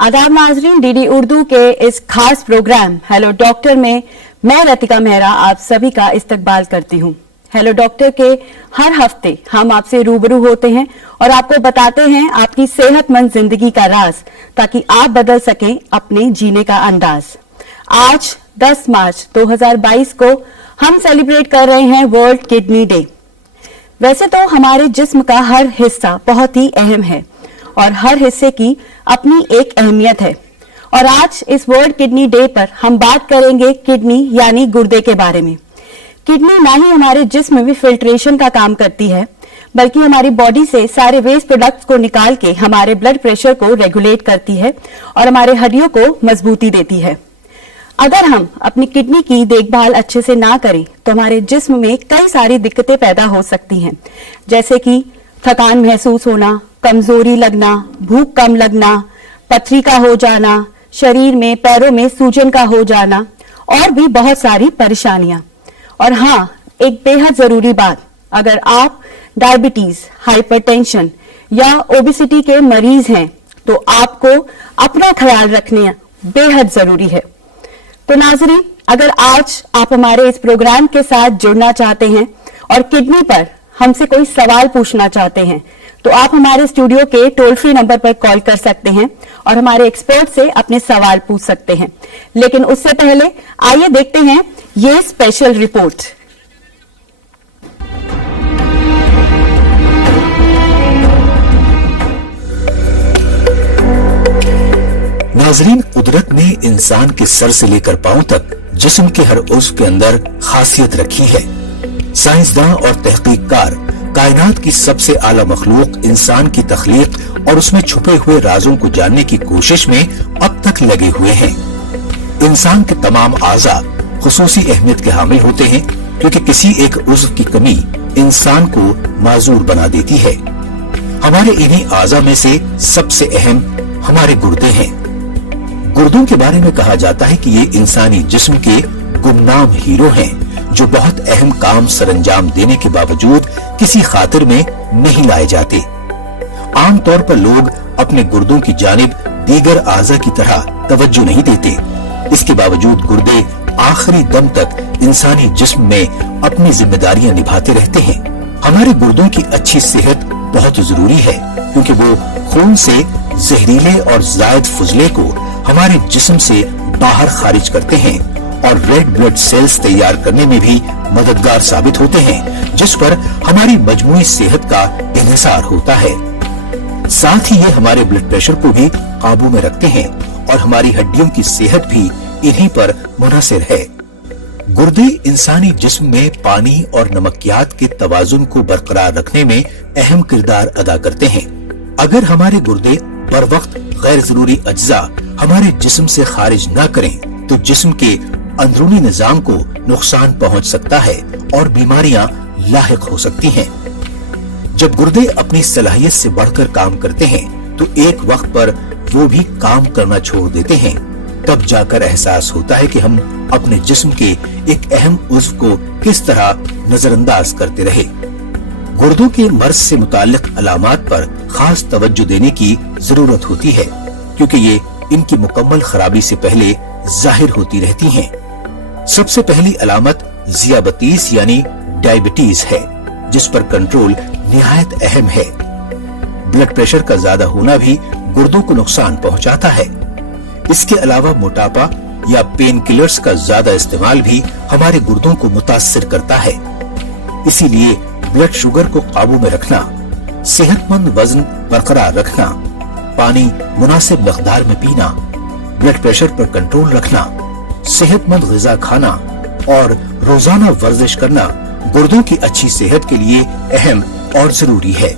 आदाब नाजरीन, डीडी उर्दू के इस खास प्रोग्राम हेलो डॉक्टर में मैं लतिका मेहरा आप सभी का इस्तकबाल करती हूँ। हेलो डॉक्टर के हर हफ्ते हम आपसे रूबरू होते हैं और आपको बताते हैं आपकी सेहतमंद जिंदगी का राज, ताकि आप बदल सकें अपने जीने का अंदाज। आज 10 मार्च 2022 को हम सेलिब्रेट कर रहे हैं वर्ल्ड किडनी डे। वैसे तो हमारे जिस्म का हर हिस्सा बहुत ही अहम है और हर हिस्से की अपनी एक अहमियत है, और आज इस वर्ल्ड किडनी डे पर हम बात करेंगे किडनी यानी गुर्दे के बारे में। किडनी ना ही हमारे जिस्म में फिल्ट्रेशन का काम करती है, बल्कि हमारी बॉडी से सारे वेस्ट प्रोडक्ट्स को निकाल के हमारे ब्लड प्रेशर को रेगुलेट करती है और हमारे हड्डियों को मजबूती देती है। अगर हम अपनी किडनी की देखभाल अच्छे से ना करें तो हमारे जिस्म में कई सारी दिक्कतें पैदा हो सकती हैं, जैसे कि थकान महसूस होना, कमजोरी लगना, भूख कम लगना, पथरी का हो जाना, शरीर में पैरों में सूजन का हो जाना और भी बहुत सारी परेशानियां। और हाँ, एक बेहद जरूरी बात, अगर आप डायबिटीज, हाइपरटेंशन या ओबेसिटी के मरीज हैं तो आपको अपना ख्याल रखना बेहद जरूरी है। तो नाजरीन, अगर आज आप हमारे इस प्रोग्राम के साथ जुड़ना चाहते हैं और किडनी पर हमसे कोई सवाल पूछना चाहते हैं तो आप हमारे स्टूडियो के टोल फ्री नंबर पर कॉल कर सकते हैं और हमारे एक्सपर्ट से अपने सवाल पूछ सकते हैं। लेकिन उससे पहले आइए देखते हैं ये स्पेशल रिपोर्ट। नाजरीन, कुदरत ने इंसान के सर से लेकर पांव तक जिस्म के हर उज़्व के अंदर खासियत रखी है। साइंसदान और तहकीककार कायनात की सबसे आला मखलूक इंसान की तख्लीक और उसमें छुपे हुए राजों को जानने की कोशिश में अब तक लगे हुए हैं। इंसान के तमाम आज़ा खुसूसी अहमियत के हामिल होते हैं, क्योंकि किसी एक उज़्व की कमी इंसान को माजूर बना देती है। हमारे इन्हीं आज़ा में से सबसे अहम हमारे गुर्दे हैं। गुर्दों के बारे में कहा जाता है कि ये इंसानी जिस्म के गुमनाम हीरो हैं, जो बहुत अहम काम सरंजाम देने के बावजूद किसी खातिर में नहीं लाए जाते। आमतौर पर लोग अपने गुर्दों की जानिब दीगर आज़ा की तरह तवज्जो नहीं देते। इसके बावजूद गुर्दे आखिरी दम तक इंसानी जिस्म में अपनी जिम्मेदारियां निभाते रहते हैं। हमारे गुर्दों की अच्छी सेहत बहुत जरूरी है, क्योंकि वो खून से जहरीले और जायद फुजले को हमारे जिस्म से बाहर खारिज करते हैं और रेड ब्लड सेल्स तैयार करने में भी मददगार साबित होते हैं, जिस पर हमारी मजमूई सेहत का इन्हिसार होता है। साथ ही ये हमारे ब्लड प्रेशर को भी काबू में रखते हैं और हमारी हड्डियों की सेहत भी इन्हीं पर मुनहसिर है। गुर्दे इंसानी जिस्म में पानी और नमकियात के तवाजुन को बरकरार रखने में अहम किरदार अदा करते हैं। अगर हमारे गुर्दे बर वक्त गैर जरूरी अज्जा हमारे जिस्म से खारिज न करें तो जिस्म के अंदरूनी निजाम को नुकसान पहुंच सकता है और बीमारियां लाहिक हो सकती हैं। जब गुर्दे अपनी सलाहियत से बढ़कर काम करते हैं तो एक वक्त पर वो भी काम करना छोड़ देते हैं। तब जाकर एहसास होता है कि हम अपने जिस्म के एक अहम उज़्व को किस तरह नजरअंदाज करते रहे। गुर्दों के मर्ज से मुताल्लिक अलामात पर खास तवज्जो देने की जरूरत होती है, क्योंकि ये इनकी मुकम्मल खराबी से पहले जाहिर होती रहती हैं। सबसे पहली अलामत ज़ियाबतीस यानी डायबिटीज है, जिस पर कंट्रोल निहायत अहम है। ब्लड प्रेशर का ज्यादा होना भी गुर्दों को नुकसान पहुंचाता है। इसके अलावा मोटापा या पेन किलर्स का ज्यादा इस्तेमाल भी हमारे गुर्दों को मुतासिर करता है। इसीलिए ब्लड शुगर को काबू में रखना, सेहतमंद वजन बरकरार रखना, पानी मुनासिब मकदार में पीना, ब्लड प्रेशर पर कंट्रोल रखना, सेहतमंद ग़िज़ा खाना और रोजाना वर्जिश करना गुर्दों की अच्छी सेहत के लिए अहम और जरूरी है।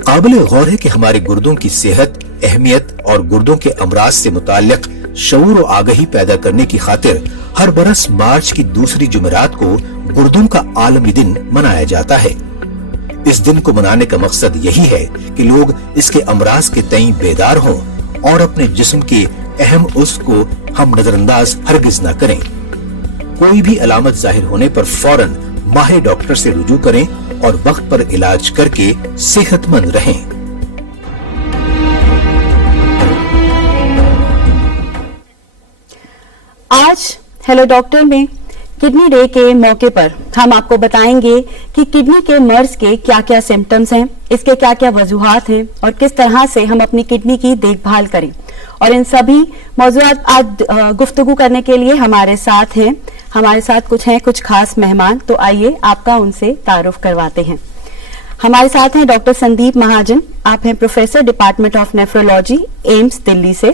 काबिल गौर है कि हमारे गुर्दों की सेहत, अहमियत और गुर्दों के अमराज से मुताल्लिक शऊर और आगाही पैदा करने की खातिर हर बरस मार्च की दूसरी जुमेरात को गुर्दों का आलमी दिन मनाया जाता है। इस दिन को मनाने का मकसद यही है कि लोग इसके अमराज के तईं बेदार हों और अपने जिस्म के अहम उज़्व को हम नजरअंदाज हरगिज न करें। कोई भी अलामत जाहिर होने पर फौरन माहिर डॉक्टर से रुजू करें और वक्त पर इलाज करके सेहतमंद रहें। हेलो डॉक्टर में किडनी डे के मौके पर हम आपको बताएंगे कि किडनी के मर्ज के क्या क्या सिम्टम्स हैं, इसके क्या क्या वजूहात हैं और किस तरह से हम अपनी किडनी की देखभाल करें। और इन सभी मौजूदात आज गुफ्तगू करने के लिए हमारे साथ हैं, हमारे साथ कुछ खास मेहमान। तो आइए आपका उनसे तारुफ करवाते हैं। हमारे साथ हैं डॉक्टर संदीप महाजन, आप हैं professor department of nephrology AIIMS Delhi से।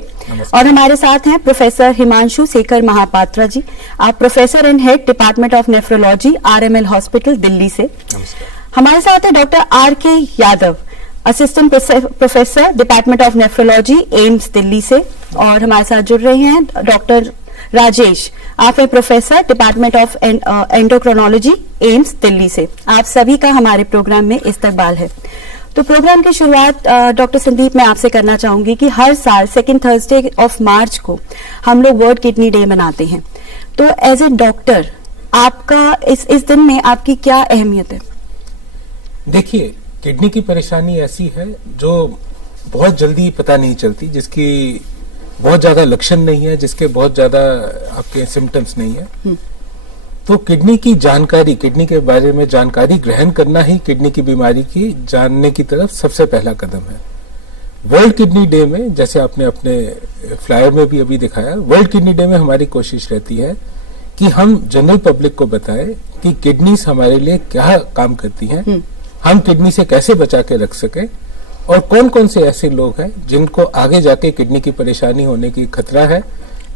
और हमारे साथ हैं प्रोफेसर हिमांशु शेखर महापात्रा जी, आप professor and head department of nephrology RML hospital Delhi से। हमारे साथ हैं doctor RK. Yadav, assistant professor department of nephrology AIIMS Delhi से। और हमारे साथ जुड़ रहे हैं डॉक्टर राजेश, आप हैं professor department of endocrinology AIIMS Delhi से। आप सभी का हमारे प्रोग्राम में इस्तकबाल है। तो प्रोग्राम की शुरुआत डॉक्टर संदीप मैं आपसे करना चाहूंगी कि हर साल सेकेंड थर्सडे ऑफ मार्च को हम लोग वर्ल्ड किडनी डे मनाते हैं। तो एज ए डॉक्टर आपका इस दिन में आपकी क्या अहमियत है? देखिए, किडनी की परेशानी ऐसी है जो बहुत जल्दी पता नहीं चलती, जिसकी बहुत ज्यादा लक्षण नहीं है, जिसके बहुत ज्यादा आपके सिम्टम्स नहीं है। तो किडनी की जानकारी, किडनी के बारे में जानकारी ग्रहण करना ही किडनी की बीमारी की जानने की तरफ सबसे पहला कदम है। वर्ल्ड किडनी डे में, जैसे आपने अपने फ्लायर में भी अभी दिखाया, वर्ल्ड किडनी डे में हमारी कोशिश रहती है कि हम जनरल पब्लिक को बताएं कि किडनीज हमारे लिए क्या काम करती हैं, हम किडनी से कैसे बचा के रख सके, और कौन कौन से ऐसे लोग हैं जिनको आगे जाके किडनी की परेशानी होने की खतरा है,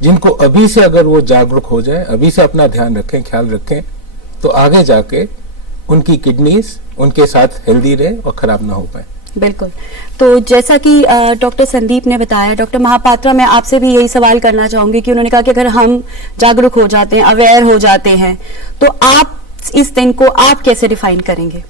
जिनको अभी से अगर वो जागरूक हो जाए, अभी से अपना ध्यान रखें, ख्याल रखें, तो आगे जाके उनकी किडनीज उनके साथ हेल्दी रहे और खराब ना हो पाए। बिल्कुल। तो जैसा कि डॉक्टर संदीप ने बताया, डॉक्टर महापात्रा मैं आपसे भी यही सवाल करना चाहूंगी कि उन्होंने कहा कि अगर हम जागरूक हो जाते हैं, अवेयर हो जाते हैं, तो आप इस दिन को आप कैसे डिफाइन करेंगे?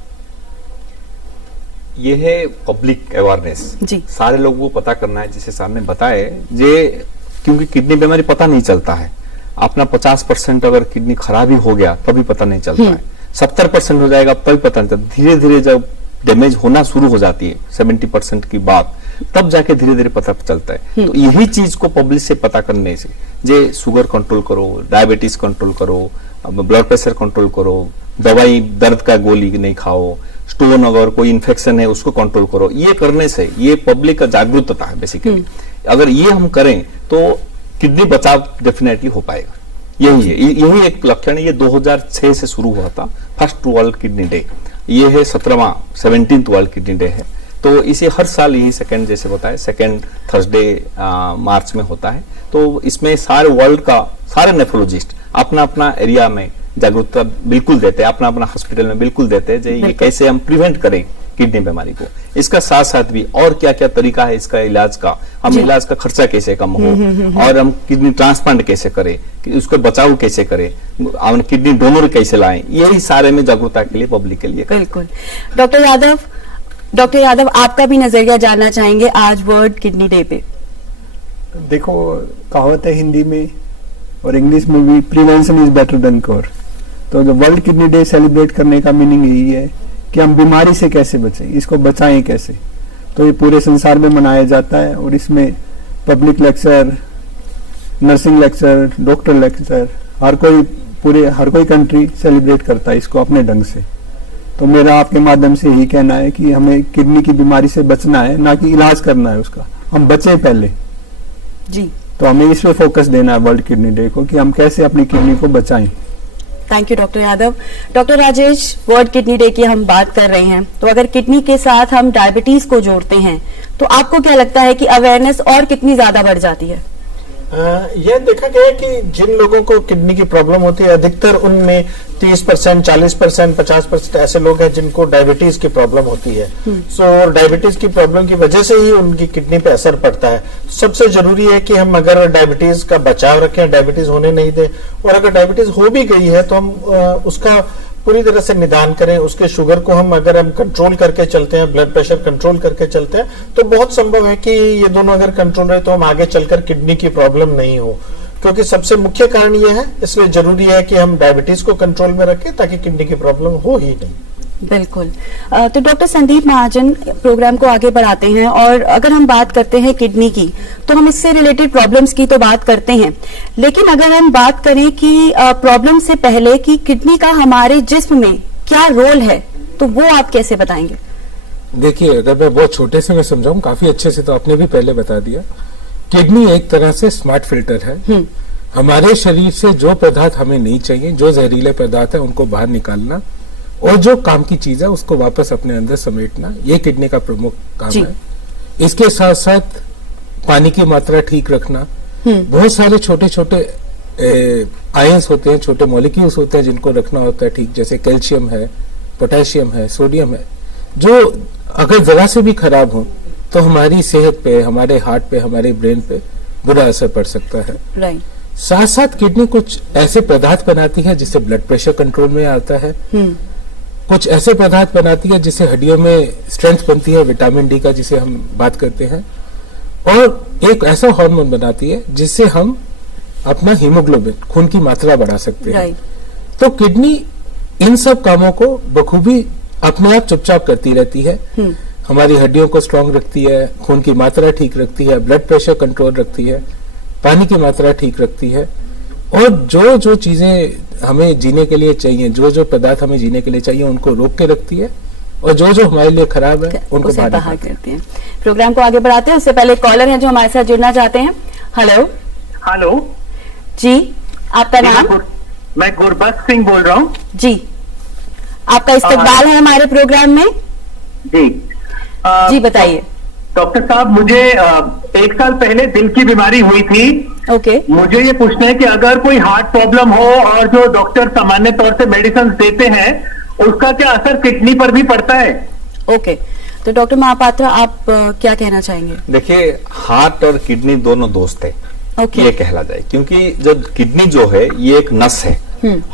ये है पब्लिक अवेयरनेस जी, सारे लोगों को पता करना है। जिसे सामने बताए जे, क्योंकि किडनी बीमारी पता नहीं चलता है। अपना 50% अगर किडनी खराबी हो गया तभी पता नहीं चलता है, 70% हो जाएगा तभी पता नहीं चलता। धीरे धीरे जब डैमेज होना शुरू हो जाती है 70% की बात, तब जाके धीरे धीरे पता चलता है। तो यही चीज को पब्लिक से पता करने से, जे शुगर कंट्रोल करो, डायबिटीज कंट्रोल करो, ब्लड प्रेशर कंट्रोल करो, दवाई दर्द का गोली नहीं खाओ, स्टोन अगर कोई इन्फेक्शन है उसको कंट्रोल करो, ये करने से ये पब्लिक का जागरूकता है बेसिकली। अगर ये हम करें तो किडनी बचाव डेफिनेटली हो पाएगा। यही है, यही एक लक्षण है। ये 2006 से शुरू हुआ था, फर्स्ट वर्ल्ड किडनी डे। ये है 17th वर्ल्ड किडनी डे है। तो इसे हर साल यही सेकेंड, जैसे बताया, सेकेंड थर्सडे मार्च में होता है। तो इसमें सारे वर्ल्ड का सारे नेफ्रोलॉजिस्ट अपना अपना एरिया में जागरूकता बिल्कुल देते हैं, अपना अपना हॉस्पिटल में बिल्कुल देते हैं, ये कैसे हम प्रिवेंट करें किडनी बीमारी को। इसका साथ साथ भी और क्या क्या तरीका है इसका इलाज का, हम इलाज का खर्चा कैसे कम हो, और हम किडनी ट्रांसप्लांट कैसे करें, उसको बचाव कैसे करें, हम किडनी डोनर कैसे लाएं, यही सारे में जागरूकता के लिए पब्लिक के लिए। बिल्कुल। डॉक्टर यादव आपका भी नजरिया जानना चाहेंगे आज वर्ल्ड किडनी डे पे। देखो, कहावत है हिंदी में और इंग्लिश में भी, prevention is better than cure. तो जो वर्ल्ड किडनी डे सेलिब्रेट करने का मीनिंग यही है कि हम बीमारी से कैसे बचें, इसको बचाएं कैसे। तो ये पूरे संसार में मनाया जाता है और इसमें public lecture, nursing lecture, doctor lecture, हर कोई कंट्री सेलिब्रेट करता है इसको अपने ढंग से। तो मेरा आपके माध्यम से यही कहना है कि हमें किडनी की बीमारी से बचना है, ना कि इलाज करना है उसका। हम बचें पहले जी। तो हमें इस पे फोकस देना है वर्ल्ड किडनी डे को, कि हम कैसे अपनी किडनी को बचाएं। Thank you doctor Yadav. Doctor Rajesh, world kidney day की हम बात कर रहे हैं, तो अगर किडनी के साथ हम डायबिटीज को जोड़ते हैं तो आपको क्या लगता है कि अवेयरनेस और कितनी ज्यादा बढ़ जाती है? यह देखा गया है कि जिन लोगों को किडनी की प्रॉब्लम होती है, अधिकतर उनमें 30%, 40%, 50% ऐसे लोग हैं जिनको डायबिटीज की प्रॉब्लम होती है। सो डायबिटीज की प्रॉब्लम की वजह से ही उनकी किडनी पे असर पड़ता है। सबसे जरूरी है कि हम अगर डायबिटीज का बचाव रखें, डायबिटीज होने नहीं दें, और अगर डायबिटीज हो भी गई है तो हम उसका पूरी तरह से निदान करें। उसके शुगर को अगर हम कंट्रोल करके चलते हैं, ब्लड प्रेशर कंट्रोल करके चलते हैं, तो बहुत संभव है कि ये दोनों अगर कंट्रोल रहे तो हम आगे चलकर किडनी की प्रॉब्लम नहीं हो, क्योंकि सबसे मुख्य कारण ये है। इसलिए जरूरी है कि हम डायबिटीज को कंट्रोल में रखें ताकि किडनी की प्रॉब्लम हो ही नहीं। बिल्कुल। तो डॉक्टर संदीप महाजन, प्रोग्राम को आगे बढ़ाते हैं और अगर हम बात करते हैं किडनी की, तो हम इससे रिलेटेड प्रॉब्लम्स की तो बात करते हैं, लेकिन अगर हम बात करें कि प्रॉब्लम से पहले कि किडनी का हमारे जिस्म में क्या रोल है, तो वो आप कैसे बताएंगे? देखिए, अगर मैं बहुत छोटे से मैं समझाऊं, काफी अच्छे से तो आपने भी पहले बता दिया। किडनी एक तरह से स्मार्ट फिल्टर है। हमारे शरीर से जो पदार्थ हमें नहीं चाहिए, जो जहरीले पदार्थ है, उनको बाहर निकालना और जो काम की चीज है उसको वापस अपने अंदर समेटना, ये किडनी का प्रमुख काम है। इसके साथ साथ पानी की मात्रा ठीक रखना। बहुत सारे छोटे छोटे आयंस होते हैं, छोटे मॉलिक्यूल्स होते हैं जिनको रखना होता है ठीक, जैसे कैल्शियम है, पोटेशियम है, सोडियम है, जो अगर जरा से भी खराब हो तो हमारी सेहत पे, हमारे हार्ट पे, हमारे ब्रेन पे बुरा असर पड़ सकता है। राइट। साथ साथ किडनी कुछ ऐसे पदार्थ बनाती है जिससे ब्लड प्रेशर कंट्रोल में आता है। कुछ ऐसे पदार्थ बनाती है जिससे हड्डियों में स्ट्रेंथ बनती है, विटामिन डी का जिसे हम बात करते हैं, और एक ऐसा हार्मोन बनाती है जिससे हम अपना हीमोग्लोबिन, खून की मात्रा बढ़ा सकते हैं। तो किडनी इन सब कामों को बखूबी अपने आप चुपचाप करती रहती है। हमारी हड्डियों को स्ट्रांग रखती है, खून की मात्रा ठीक रखती है, ब्लड प्रेशर कंट्रोल रखती है, पानी की मात्रा ठीक रखती है, और जो जो चीजें हमें जीने के लिए चाहिए, जो जो पदार्थ हमें जीने के लिए चाहिए, उनको रोक के रखती है, और जो जो हमारे लिए खराब है उनको बाहर करती है। प्रोग्राम को आगे बढ़ाते हैं, उससे पहले कॉलर हैं जो हमारे साथ जुड़ना चाहते हैं। हेलो। हेलो जी, आपका नाम? मैं गुरबख्श सिंह बोल रहा हूँ जी। आपका इस्तकबाल है हमारे प्रोग्राम में जी। जी बताइए। डॉक्टर साहब, मुझे 1 साल पहले दिल की बीमारी हुई थी। ओके। मुझे ये पूछना है कि अगर कोई हार्ट प्रॉब्लम हो और जो डॉक्टर सामान्य तौर से मेडिसिन देते हैं, उसका क्या असर किडनी पर भी पड़ता है? ओके, तो डॉक्टर महापात्रा, आप क्या कहना चाहेंगे? देखिए, हार्ट और किडनी दोनों दोस्त है, ये कहला जाए, क्योंकि जब किडनी जो है ये एक नस है,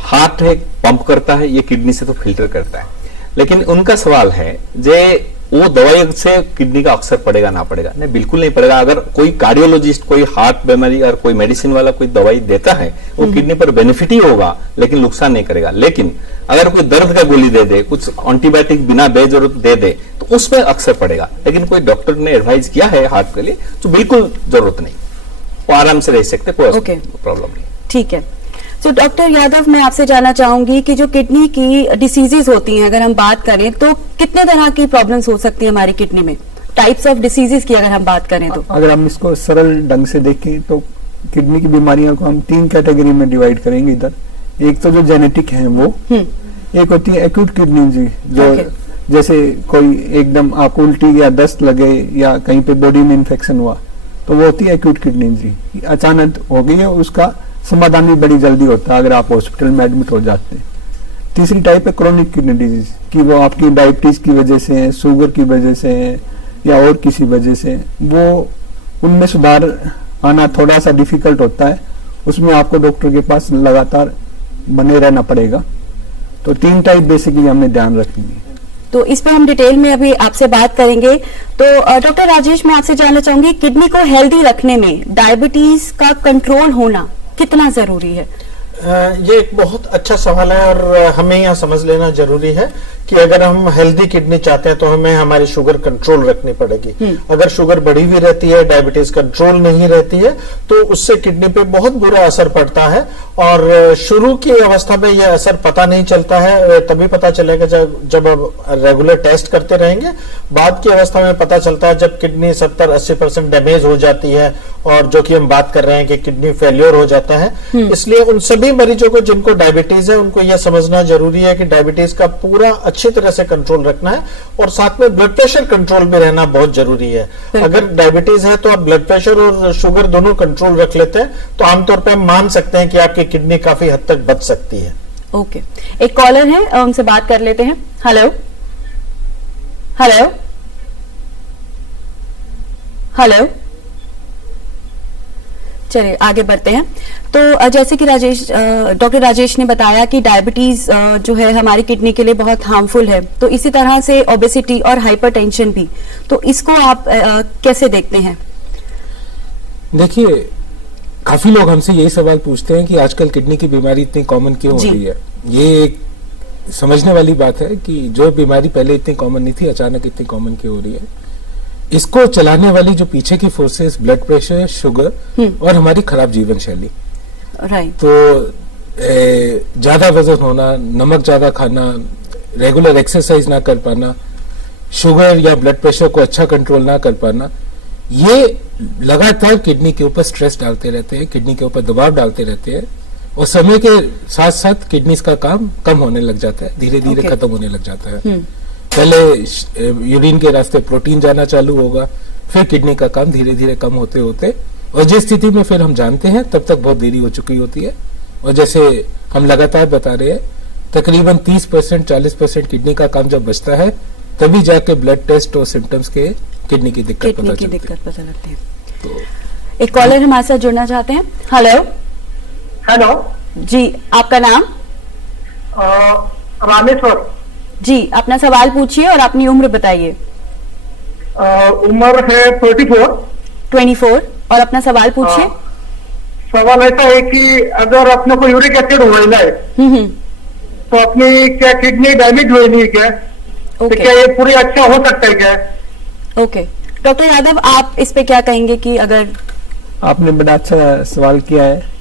हार्ट एक पंप करता है, ये किडनी से तो फिल्टर करता है। लेकिन उनका सवाल है जे वो दवाई से किडनी का अक्सर पड़ेगा ना पड़ेगा? नहीं, बिल्कुल नहीं पड़ेगा। अगर कोई कार्डियोलॉजिस्ट, कोई हार्ट बीमारी और कोई मेडिसिन वाला कोई दवाई देता है, वो किडनी पर बेनिफिट ही होगा, लेकिन नुकसान नहीं करेगा। लेकिन अगर कोई दर्द का गोली दे दे, कुछ एंटीबायोटिक बिना बेजरूरत दे दे, तो उसमें अक्सर पड़ेगा। लेकिन कोई डॉक्टर ने एडवाइस किया है हार्ट के लिए, तो बिल्कुल जरूरत नहीं, वो आराम से रह सकते, कोई प्रॉब्लम नहीं। ठीक है। तो डॉक्टर यादव, मैं आपसे जानना चाहूंगी कि जो किडनी की डिसीजेज होती हैं, अगर हम बात करें तो कितने तरह की प्रॉब्लम्स हो सकती है हमारी किडनी में? टाइप्स ऑफ डिसीजेज की अगर हम बात करें तो अगर हम इसको सरल ढंग से देखें तो किडनी की बीमारियों को हम 3 कैटेगरी में डिवाइड करेंगे। इधर एक तो जो जेनेटिक है वो, एक होती है एक्यूट किडनी इंजरी, जो जैसे कोई एकदम आपको उल्टी या दस्त लगे या कहीं पे बॉडी में इन्फेक्शन हुआ, तो वो होती है एक्यूट किडनी इंजरी, अचानक हो गई है, उसका समाधान भी बड़ी जल्दी होता है अगर आप हॉस्पिटल में एडमिट हो जाते हैं। तीसरी टाइप है क्रोनिक किडनी डिजीज, कि वो आपकी डायबिटीज की वजह से है, शुगर की वजह से है, या और किसी वजह से, वो उनमें सुधार आना थोड़ा सा डिफिकल्ट होता है, उसमें आपको डॉक्टर के पास लगातार बने रहना पड़ेगा। तो 3 टाइप बेसिकली हमें ध्यान रखनी है। तो इस पर हम डिटेल में अभी आपसे बात करेंगे। तो डॉक्टर राजेश, मैं आपसे जानना चाहूंगी, किडनी को हेल्दी रखने में डायबिटीज का कंट्रोल होना कितना जरूरी है? ये एक बहुत अच्छा सवाल है और हमें यहाँ समझ लेना जरूरी है कि अगर हम हेल्दी किडनी चाहते हैं तो हमें हमारी शुगर कंट्रोल रखनी पड़ेगी। अगर शुगर बढ़ी हुई रहती है, डायबिटीज कंट्रोल नहीं रहती है, तो उससे किडनी पे बहुत बुरा असर पड़ता है। और शुरू की अवस्था में यह असर पता नहीं चलता है, तभी पता चलेगा जब आप रेगुलर टेस्ट करते रहेंगे। बाद की अवस्था में पता चलता है जब किडनी 70-80% डैमेज हो जाती है, और जो कि हम बात कर रहे हैं कि किडनी फेल्योर हो जाता है। इसलिए उन सभी मरीजों को जिनको डायबिटीज है, उनको यह समझना जरूरी है कि डायबिटीज का पूरा अच्छी तरह से कंट्रोल रखना है, और साथ में ब्लड प्रेशर कंट्रोल भी रहना बहुत जरूरी है। अगर डायबिटीज है तो आप ब्लड प्रेशर और शुगर दोनों कंट्रोल रख लेते हैं, तो आमतौर पर हम मान सकते हैं कि आपकी किडनी काफी हद तक बच सकती है। ओके, एक कॉलर है, उनसे बात कर लेते हैं। हेलो हेलो हेलो, चलिए आगे बढ़ते हैं। तो जैसे कि डॉक्टर राजेश ने बताया कि डायबिटीज जो है हमारी किडनी के लिए बहुत हार्मफुल है, तो इसी तरह से ओबेसिटी और हाइपरटेंशन भी, तो इसको आप कैसे देखते हैं? देखिए, काफी लोग हमसे यही सवाल पूछते हैं कि आजकल किडनी की बीमारी इतनी कॉमन क्यों हो रही है। ये एक समझने वाली बात है कि जो बीमारी पहले इतनी कॉमन नहीं थी, अचानक इतनी कॉमन क्यों हो रही है। इसको चलाने वाली जो पीछे की फोर्सेस, ब्लड प्रेशर, शुगर और हमारी खराब जीवन शैली। राइट। तो ज्यादा वजन होना, नमक ज्यादा खाना, रेगुलर एक्सरसाइज ना कर पाना, शुगर या ब्लड प्रेशर को अच्छा कंट्रोल ना कर पाना, ये लगातार किडनी के ऊपर स्ट्रेस डालते रहते हैं, किडनी के ऊपर दबाव डालते रहते हैं और समय के साथ साथ किडनी का काम कम होने लग जाता है, धीरे धीरे खत्म होने लग जाता है। पहले यूरिन के रास्ते प्रोटीन जाना चालू होगा, फिर किडनी का काम धीरे धीरे कम होते होते, और जिस स्थिति में फिर हम जानते हैं तब तक बहुत देरी हो चुकी होती है। और जैसे हम लगातार बता रहे हैं, तकरीबन 30% 40% किडनी का काम जब बचता है तभी जाके ब्लड टेस्ट और सिम्टम्स के किडनी की दिक्कत पता चलती है। तो एक कॉलर हमारे साथ जुड़ना चाहते हैं। हेलो। हेलो जी, आपका नाम? रामेश्वर जी, अपना सवाल पूछिए और अपनी उम्र बताइए। उम्र है 24 और अपना सवाल पूछिए। सवाल ऐसा है कि अगर अपने को यूरिक एसिड हुआ है तो अपनी क्या किडनी डैमेज हुई नहीं है क्या? तो क्या ये पूरी अच्छा हो सकता है क्या? ओके, डॉक्टर यादव आप इस पे क्या कहेंगे कि अगर आपने बड़ा अच्छा सवाल किया है।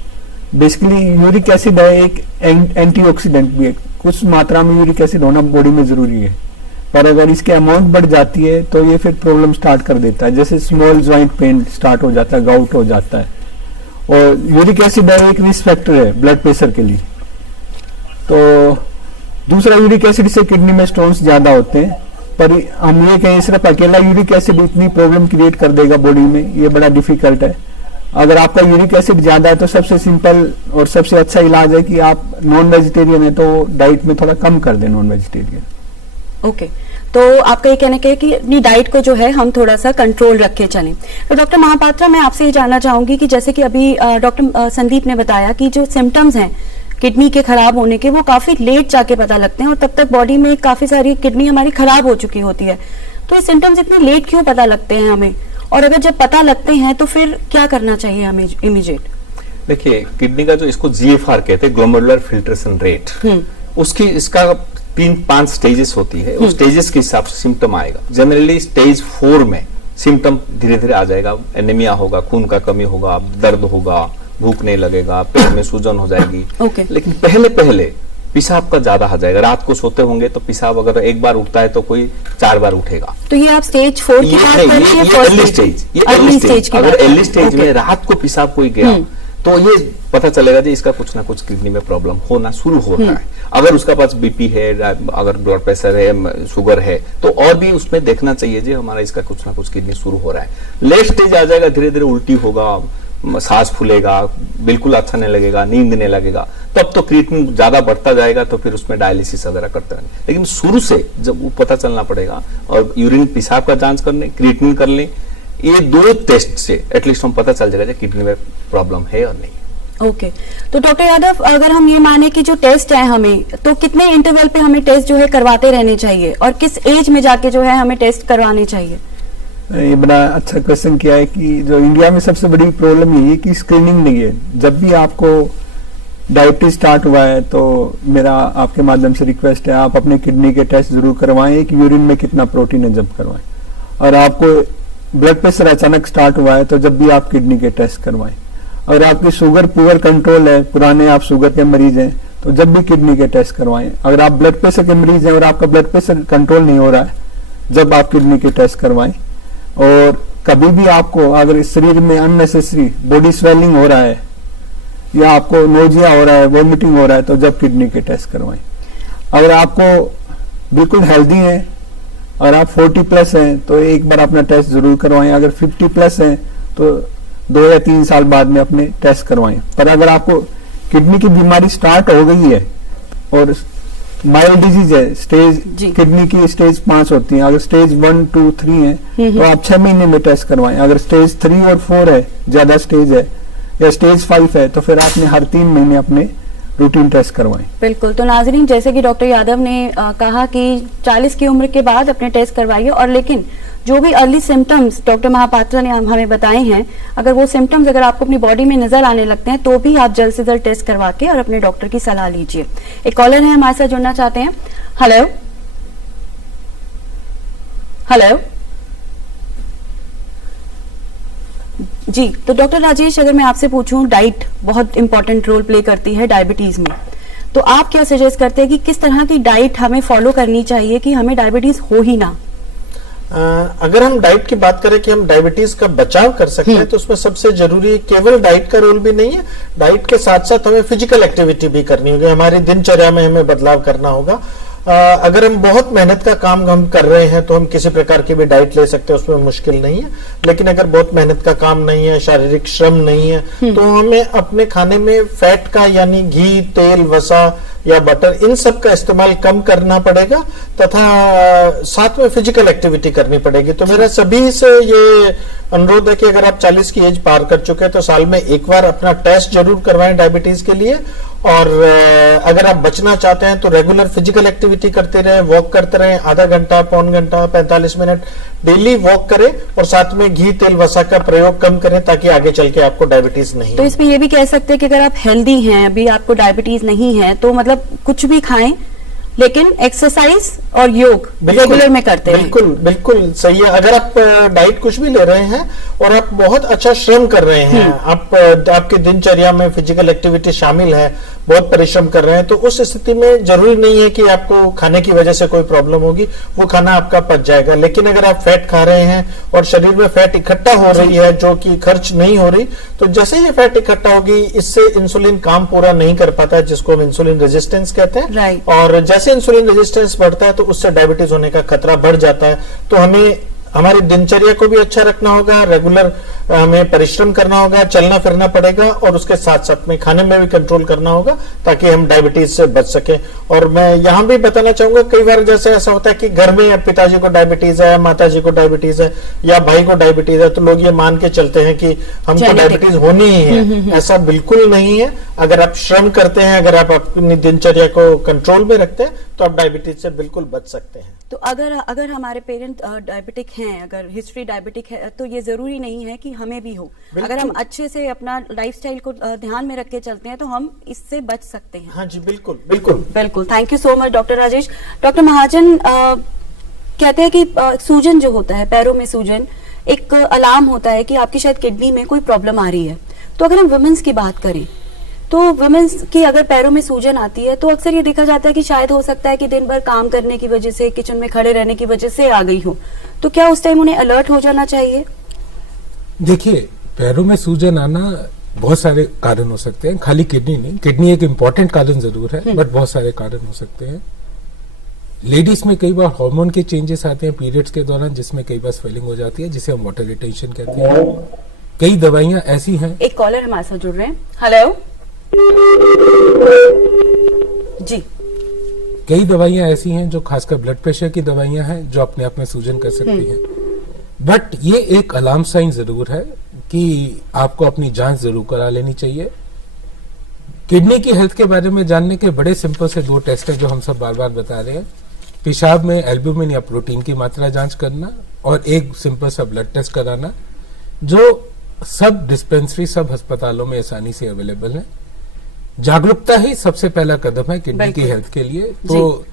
बेसिकली यूरिक एसिड है एक एंटीऑक्सीडेंट भी है, कुछ मात्रा में यूरिक एसिड होना बॉडी में जरूरी है, पर अगर इसकी अमाउंट बढ़ जाती है तो ये फिर प्रॉब्लम स्टार्ट कर देता है, जैसे स्मॉल जॉइंट पेन स्टार्ट हो जाता है, गाउट हो जाता है। और यूरिक एसिड है एक रिस्क फैक्टर है ब्लड प्रेशर के लिए। तो दूसरा, यूरिक एसिड से किडनी में स्टोन्स ज्यादा होते हैं, पर हम ये कहें सिर्फ अकेला यूरिक एसिड इतनी प्रॉब्लम क्रिएट कर देगा बॉडी में, ये बड़ा डिफिकल्ट है। अगर आपका यूरिक एसिड ज्यादा है तो सबसे सिंपल और सबसे अच्छा इलाज है कि आप नॉन वेजिटेरियन है तो डाइट में थोड़ा कम कर दें नॉन वेजिटेरियन। ओके, तो आपका ये कहने के कि अपनी डाइट को जो है हम थोड़ा सा कंट्रोल रख के चलें। तो डॉक्टर महापात्रा, मैं आपसे ये जानना चाहूंगी कि जैसे कि अभी डॉक्टर संदीप ने बताया कि जो सिम्टम्स हैं किडनी के खराब होने के वो काफी लेट जाके पता लगते हैं और तब तक बॉडी में काफी सारी किडनी हमारी खराब हो चुकी होती है। तो ये सिम्टम्स इतने लेट क्यों पता लगते हैं हमें, और अगर जब पता लगते हैं तो फिर क्या करना चाहिए हमें इमीडिएट? देखिए, किडनी का जो इसको GFR कहते हैं, ग्लोमेरुलर फिल्ट्रेशन रेट, उसकी इसका 3-5 स्टेजेस होती है। उस स्टेजेस के हिसाब से सिम्टम आएगा। जनरली स्टेज 4 में सिम्टम धीरे धीरे आ जाएगा, एनीमिया होगा, खून का कमी होगा, दर्द होगा, भूख नहीं लगेगा, पेट में सूजन हो जाएगी। लेकिन पहले पेशाब का ज्यादा आ जाएगा। रात को सोते होंगे तो पेशाब अगर एक बार उठता है तो कोई 4 बार उठेगा। तो ये आप स्टेज 4 की बात कर रहे हैं? Early stage. अगर अर्ली स्टेज में रात को पेशाब कोई गया तो ये पता चलेगा कि इसका कुछ ना कुछ किडनी में प्रॉब्लम होना शुरू हो रहा है। अगर उसका पास बीपी है, अगर ब्लड प्रेशर है, शुगर है, तो और भी उसमें देखना चाहिए जी हमारा इसका कुछ ना कुछ किडनी शुरू हो रहा है। लेट स्टेज आ जाएगा, धीरे धीरे उल्टी होगा, सांस फूलेगा, बिल्कुल अच्छा नहीं लगेगा, नींद नहीं लगेगा, तब तो क्रिएटिनिन ज्यादा बढ़ता जाएगा, तो फिर उसमें डायलिसिस वगैरह करते रहेंगे। लेकिन शुरू से जब वो पता चलना पड़ेगा और यूरिन पेशाब का जांच कर लें, क्रिएटिनिन कर लें, ये 2 टेस्ट से एटलीस्ट हम पता चल जाएगा किडनी में प्रॉब्लम है और नहीं। ओके, तो डॉक्टर यादव, अगर हम ये माने कि जो टेस्ट है हमें, तो कितने इंटरवल पे हमें टेस्ट जो है करवाते रहने चाहिए और किस एज में जाके जो है हमें टेस्ट करवाने चाहिए? ये बड़ा अच्छा क्वेश्चन किया है कि जो इंडिया में सबसे बड़ी प्रॉब्लम ये है कि स्क्रीनिंग नहीं है। जब भी आपको डायबिटीज स्टार्ट हुआ है तो मेरा आपके माध्यम से रिक्वेस्ट है, आप अपने किडनी के टेस्ट जरूर करवाएं कि यूरिन में कितना प्रोटीन है जब करवाएं। और आपको ब्लड प्रेशर अचानक स्टार्ट हुआ है तो जब भी आप किडनी के टेस्ट करवाएं। अगर आपकी शुगर पुअर कंट्रोल है, पुराने आप शुगर के मरीज हैं, तो जब भी किडनी के टेस्ट करवाएं। अगर आप ब्लड प्रेशर के मरीज हैं और आपका ब्लड प्रेशर कंट्रोल नहीं हो रहा है, जब आप किडनी के टेस्ट करवाएं। और कभी भी आपको अगर शरीर में अननेसेसरी बॉडी स्वेलिंग हो रहा है या आपको नोजिया हो रहा है, वॉमिटिंग हो रहा है, तो जब किडनी के टेस्ट करवाएं। अगर आपको बिल्कुल हेल्दी हैं और आप 40+ हैं तो एक बार अपना टेस्ट जरूर करवाएं। अगर 50+ हैं तो 2 या 3 साल बाद में अपने टेस्ट करवाएं। पर अगर आपको किडनी की बीमारी स्टार्ट हो गई है और माइल्ड डिजीज है, स्टेज किडनी की स्टेज 5 होती है, अगर स्टेज 1, 2, 3 है तो आप 6 महीने में टेस्ट करवाएं। अगर स्टेज 3 और 4 है, ज्यादा स्टेज है, या स्टेज 5 है, तो फिर आपने हर 3 महीने अपने रूटीन टेस्ट करवाएं। बिल्कुल। तो नाजरीन, जैसे कि डॉक्टर यादव ने कहा कि 40 की उम्र के बाद अपने टेस्ट करवाइए, और लेकिन जो भी अर्ली सिम्टम्स डॉक्टर महापात्रा ने हमें बताए हैं, अगर वो सिम्टम्स अगर आपको अपनी बॉडी में नजर आने लगते हैं तो भी आप जल्द से जल्द टेस्ट करवा के और अपने डॉक्टर की सलाह लीजिए। एक कॉलर है हमारे साथ, जुड़ना चाहते हैं। हेलो हेलो जी, तो डॉक्टर राजेश, अगर मैं आपसे पूछूं, डाइट बहुत इंपॉर्टेंट रोल प्ले करती है डायबिटीज में, तो आप क्या सजेस्ट करते हैं कि किस तरह की डाइट हमें फॉलो करनी चाहिए कि हमें डायबिटीज हो ही ना? अगर हम डाइट की बात करें कि हम डायबिटीज का बचाव कर सकते हैं, तो उसमें सबसे जरूरी केवल डाइट का रोल भी नहीं है, डाइट के साथ साथ हमें फिजिकल एक्टिविटी भी करनी होगी, हमारी दिनचर्या में हमें बदलाव करना होगा। अगर हम बहुत मेहनत का काम हम कर रहे हैं तो हम किसी प्रकार की भी डाइट ले सकते हैं, उसमें मुश्किल नहीं है। लेकिन अगर बहुत मेहनत का काम नहीं है, शारीरिक श्रम नहीं है, तो हमें अपने खाने में फैट का यानी घी, तेल, वसा या बटर, इन सब का इस्तेमाल कम करना पड़ेगा तथा साथ में फिजिकल एक्टिविटी करनी पड़ेगी। तो मेरा सभी से ये अनुरोध है कि अगर आप 40 की एज पार कर चुके हैं तो साल में एक बार अपना टेस्ट जरूर करवाएं डायबिटीज के लिए। और अगर आप बचना चाहते हैं तो रेगुलर फिजिकल एक्टिविटी करते रहें, वॉक करते रहें, आधा घंटा, पौन घंटा, 45 मिनट डेली वॉक करें और साथ में घी, तेल, वसा का प्रयोग कम करें ताकि आगे चल के आपको डायबिटीज नहीं। तो इसमें ये भी कह सकते हैं कि अगर आप हेल्दी हैं, अभी आपको डायबिटीज नहीं है, तो मतलब कुछ भी खाएं लेकिन एक्सरसाइज और योग रेगुलर में करते हैं। बिल्कुल बिल्कुल सही है। अगर आप डाइट कुछ भी ले रहे हैं और आप बहुत अच्छा श्रम कर रहे हैं, आपकी दिनचर्या में फिजिकल एक्टिविटी शामिल है, बहुत परिश्रम कर रहे हैं, तो उस स्थिति में जरूरी नहीं है कि आपको खाने की वजह से कोई प्रॉब्लम होगी, वो खाना आपका पच जाएगा। लेकिन अगर आप फैट खा रहे हैं और शरीर में फैट इकट्ठा हो रही है जो कि खर्च नहीं हो रही, तो जैसे ये फैट इकट्ठा होगी, इससे इंसुलिन काम पूरा नहीं कर पाता है, जिसको हम इंसुलिन रेजिस्टेंस कहते हैं। और जैसे इंसुलिन रेजिस्टेंस बढ़ता है तो उससे डायबिटीज होने का खतरा बढ़ जाता है। तो हमें हमारी दिनचर्या को भी अच्छा रखना होगा, रेगुलर हमें परिश्रम करना होगा, चलना फिरना पड़ेगा और उसके साथ साथ में खाने में भी कंट्रोल करना होगा ताकि हम डायबिटीज से बच सके। और मैं यहाँ भी बताना चाहूंगा, कई बार जैसे ऐसा होता है कि घर में पिताजी को डायबिटीज है, माताजी को डायबिटीज है या भाई को डायबिटीज है, तो लोग ये मान के चलते हैं कि हमको डायबिटीज होनी ही है। ऐसा बिल्कुल नहीं है। अगर आप श्रम करते हैं, अगर आप अपनी दिनचर्या को कंट्रोल में रखते हैं, तो आप डायबिटीज से बिल्कुल बच सकते हैं। तो अगर हमारे पेरेंट डायबिटिक हैं, अगर हिस्ट्री डायबिटिक है, तो ये जरूरी नहीं है कि हमें भी हो। अगर हम अच्छे से अपना लाइफस्टाइल को ध्यान में रख के चलते हैं तो हम इससे बच सकते हैं। हाँ जी, बिल्कुल बिल्कुल बिल्कुल। Thank you so much doctor Rajesh. Doctor Mahajan, कहते हैं कि सूजन जो होता है, पैरों में सूजन, एक अलार्म होता है कि आपकी शायद किडनी में कोई प्रॉब्लम आ रही है। तो अगर हम वुमेन्स की बात करें तो वुमेन्स की अगर पैरों में सूजन आती है तो अक्सर ये देखा जाता है कि शायद हो सकता है कि दिन भर काम करने की वजह से, किचन में खड़े रहने की वजह से आ गई हो। तो क्या उस टाइम उन्हें अलर्ट हो जाना चाहिए? देखिए, पैरों में सूजन आना बहुत सारे कारण हो सकते हैं, खाली किडनी नहीं। किडनी एक इम्पोर्टेंट कारण जरूर है, बट बहुत सारे कारण हो सकते हैं। लेडीज में कई बार हार्मोन के चेंजेस आते हैं पीरियड्स के दौरान, जिसमें कई बार स्वेलिंग हो जाती है, जिसे हम वाटर रिटेंशन कहते हैं। कई दवाइयां ऐसी हैं। एक कॉलर हमारे साथ जुड़ रहे हैं। हेलो जी। कई दवाइयां ऐसी हैं जो खासकर ब्लड प्रेशर की दवाइयां हैं जो अपने आप में सूजन कर सकती हैं। बट ये एक अलार्म साइन जरूर है कि आपको अपनी जांच जरूर करा लेनी चाहिए। किडनी की हेल्थ के बारे में जानने के बड़े सिंपल से 2 टेस्ट है जो हम सब बार बार बता रहे हैं। पेशाब में एल्ब्यूमिन या प्रोटीन की मात्रा जांच करना और एक सिंपल सा ब्लड टेस्ट कराना, जो सब डिस्पेंसरी, सब अस्पतालों में आसानी से अवेलेबल है। जागरूकता ही सबसे पहला कदम है किडनी की हेल्थ के लिए। तो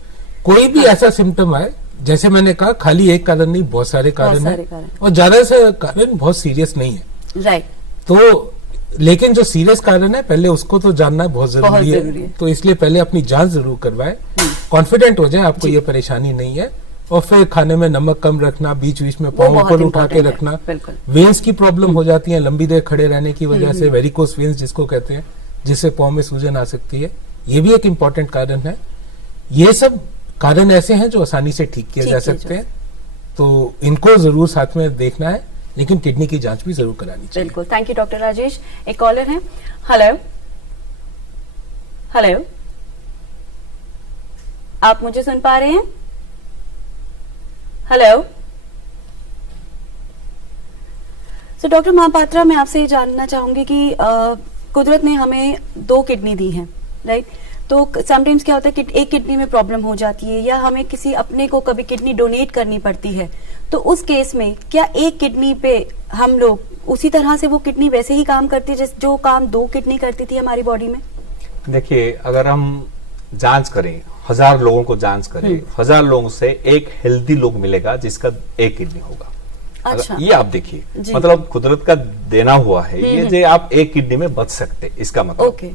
कोई भी ऐसा सिम्टम आए, जैसे मैंने कहा, खाली एक कारण नहीं, बहुत सारे कारण हैं और ज्यादा से कारण बहुत सीरियस नहीं है। राइट। तो लेकिन जो सीरियस कारण है पहले उसको तो जानना बहुत जरूरी है। तो इसलिए पहले अपनी जांच जरूर करवाए, कॉन्फिडेंट हो जाए आपको ये परेशानी नहीं है। और फिर खाने में नमक कम रखना, बीच बीच में पाँव ऊपर उठा के रखना। वेन्स की प्रॉब्लम हो जाती है लंबी देर खड़े रहने की वजह से, वेरिकोस वेन्स जिसको कहते हैं, जिससे पाँव में सूजन आ सकती है। ये भी एक इम्पॉर्टेंट कारण है। ये सब कारण ऐसे हैं जो आसानी से ठीक किए जा सकते हैं, तो इनको जरूर साथ में देखना है, लेकिन किडनी की जांच भी जरूर करानी चाहिए। बिल्कुल। Thank you doctor Rajesh. एक कॉलर है। हेलो हेलो, आप मुझे सुन पा रहे हैं? हेलो। सो डॉक्टर महापात्रा, मैं आपसे ये जानना चाहूंगी कि कुदरत ने हमें 2 किडनी दी हैं, राइट? तो समटाइम्स क्या होता है कि एक किडनी में प्रॉब्लम हो जाती है या हमें किसी अपने को कभी किडनी डोनेट करनी पड़ती है, तो उस केस में क्या एक किडनी पे हम लोग उसी तरह से वो किडनी वैसे ही काम करती है जो काम 2 किडनी करती थी हमारी बॉडी में? देखिए, अगर हम जांच करें, 1000 लोगों को जांच करें, 1000 लोगों से एक हेल्दी लोग मिलेगा जिसका एक किडनी होगा। अच्छा। ये आप देखिए, मतलब कुदरत का देना हुआ है ये, जो आप एक किडनी में बच सकते, इसका मतलब। ओके।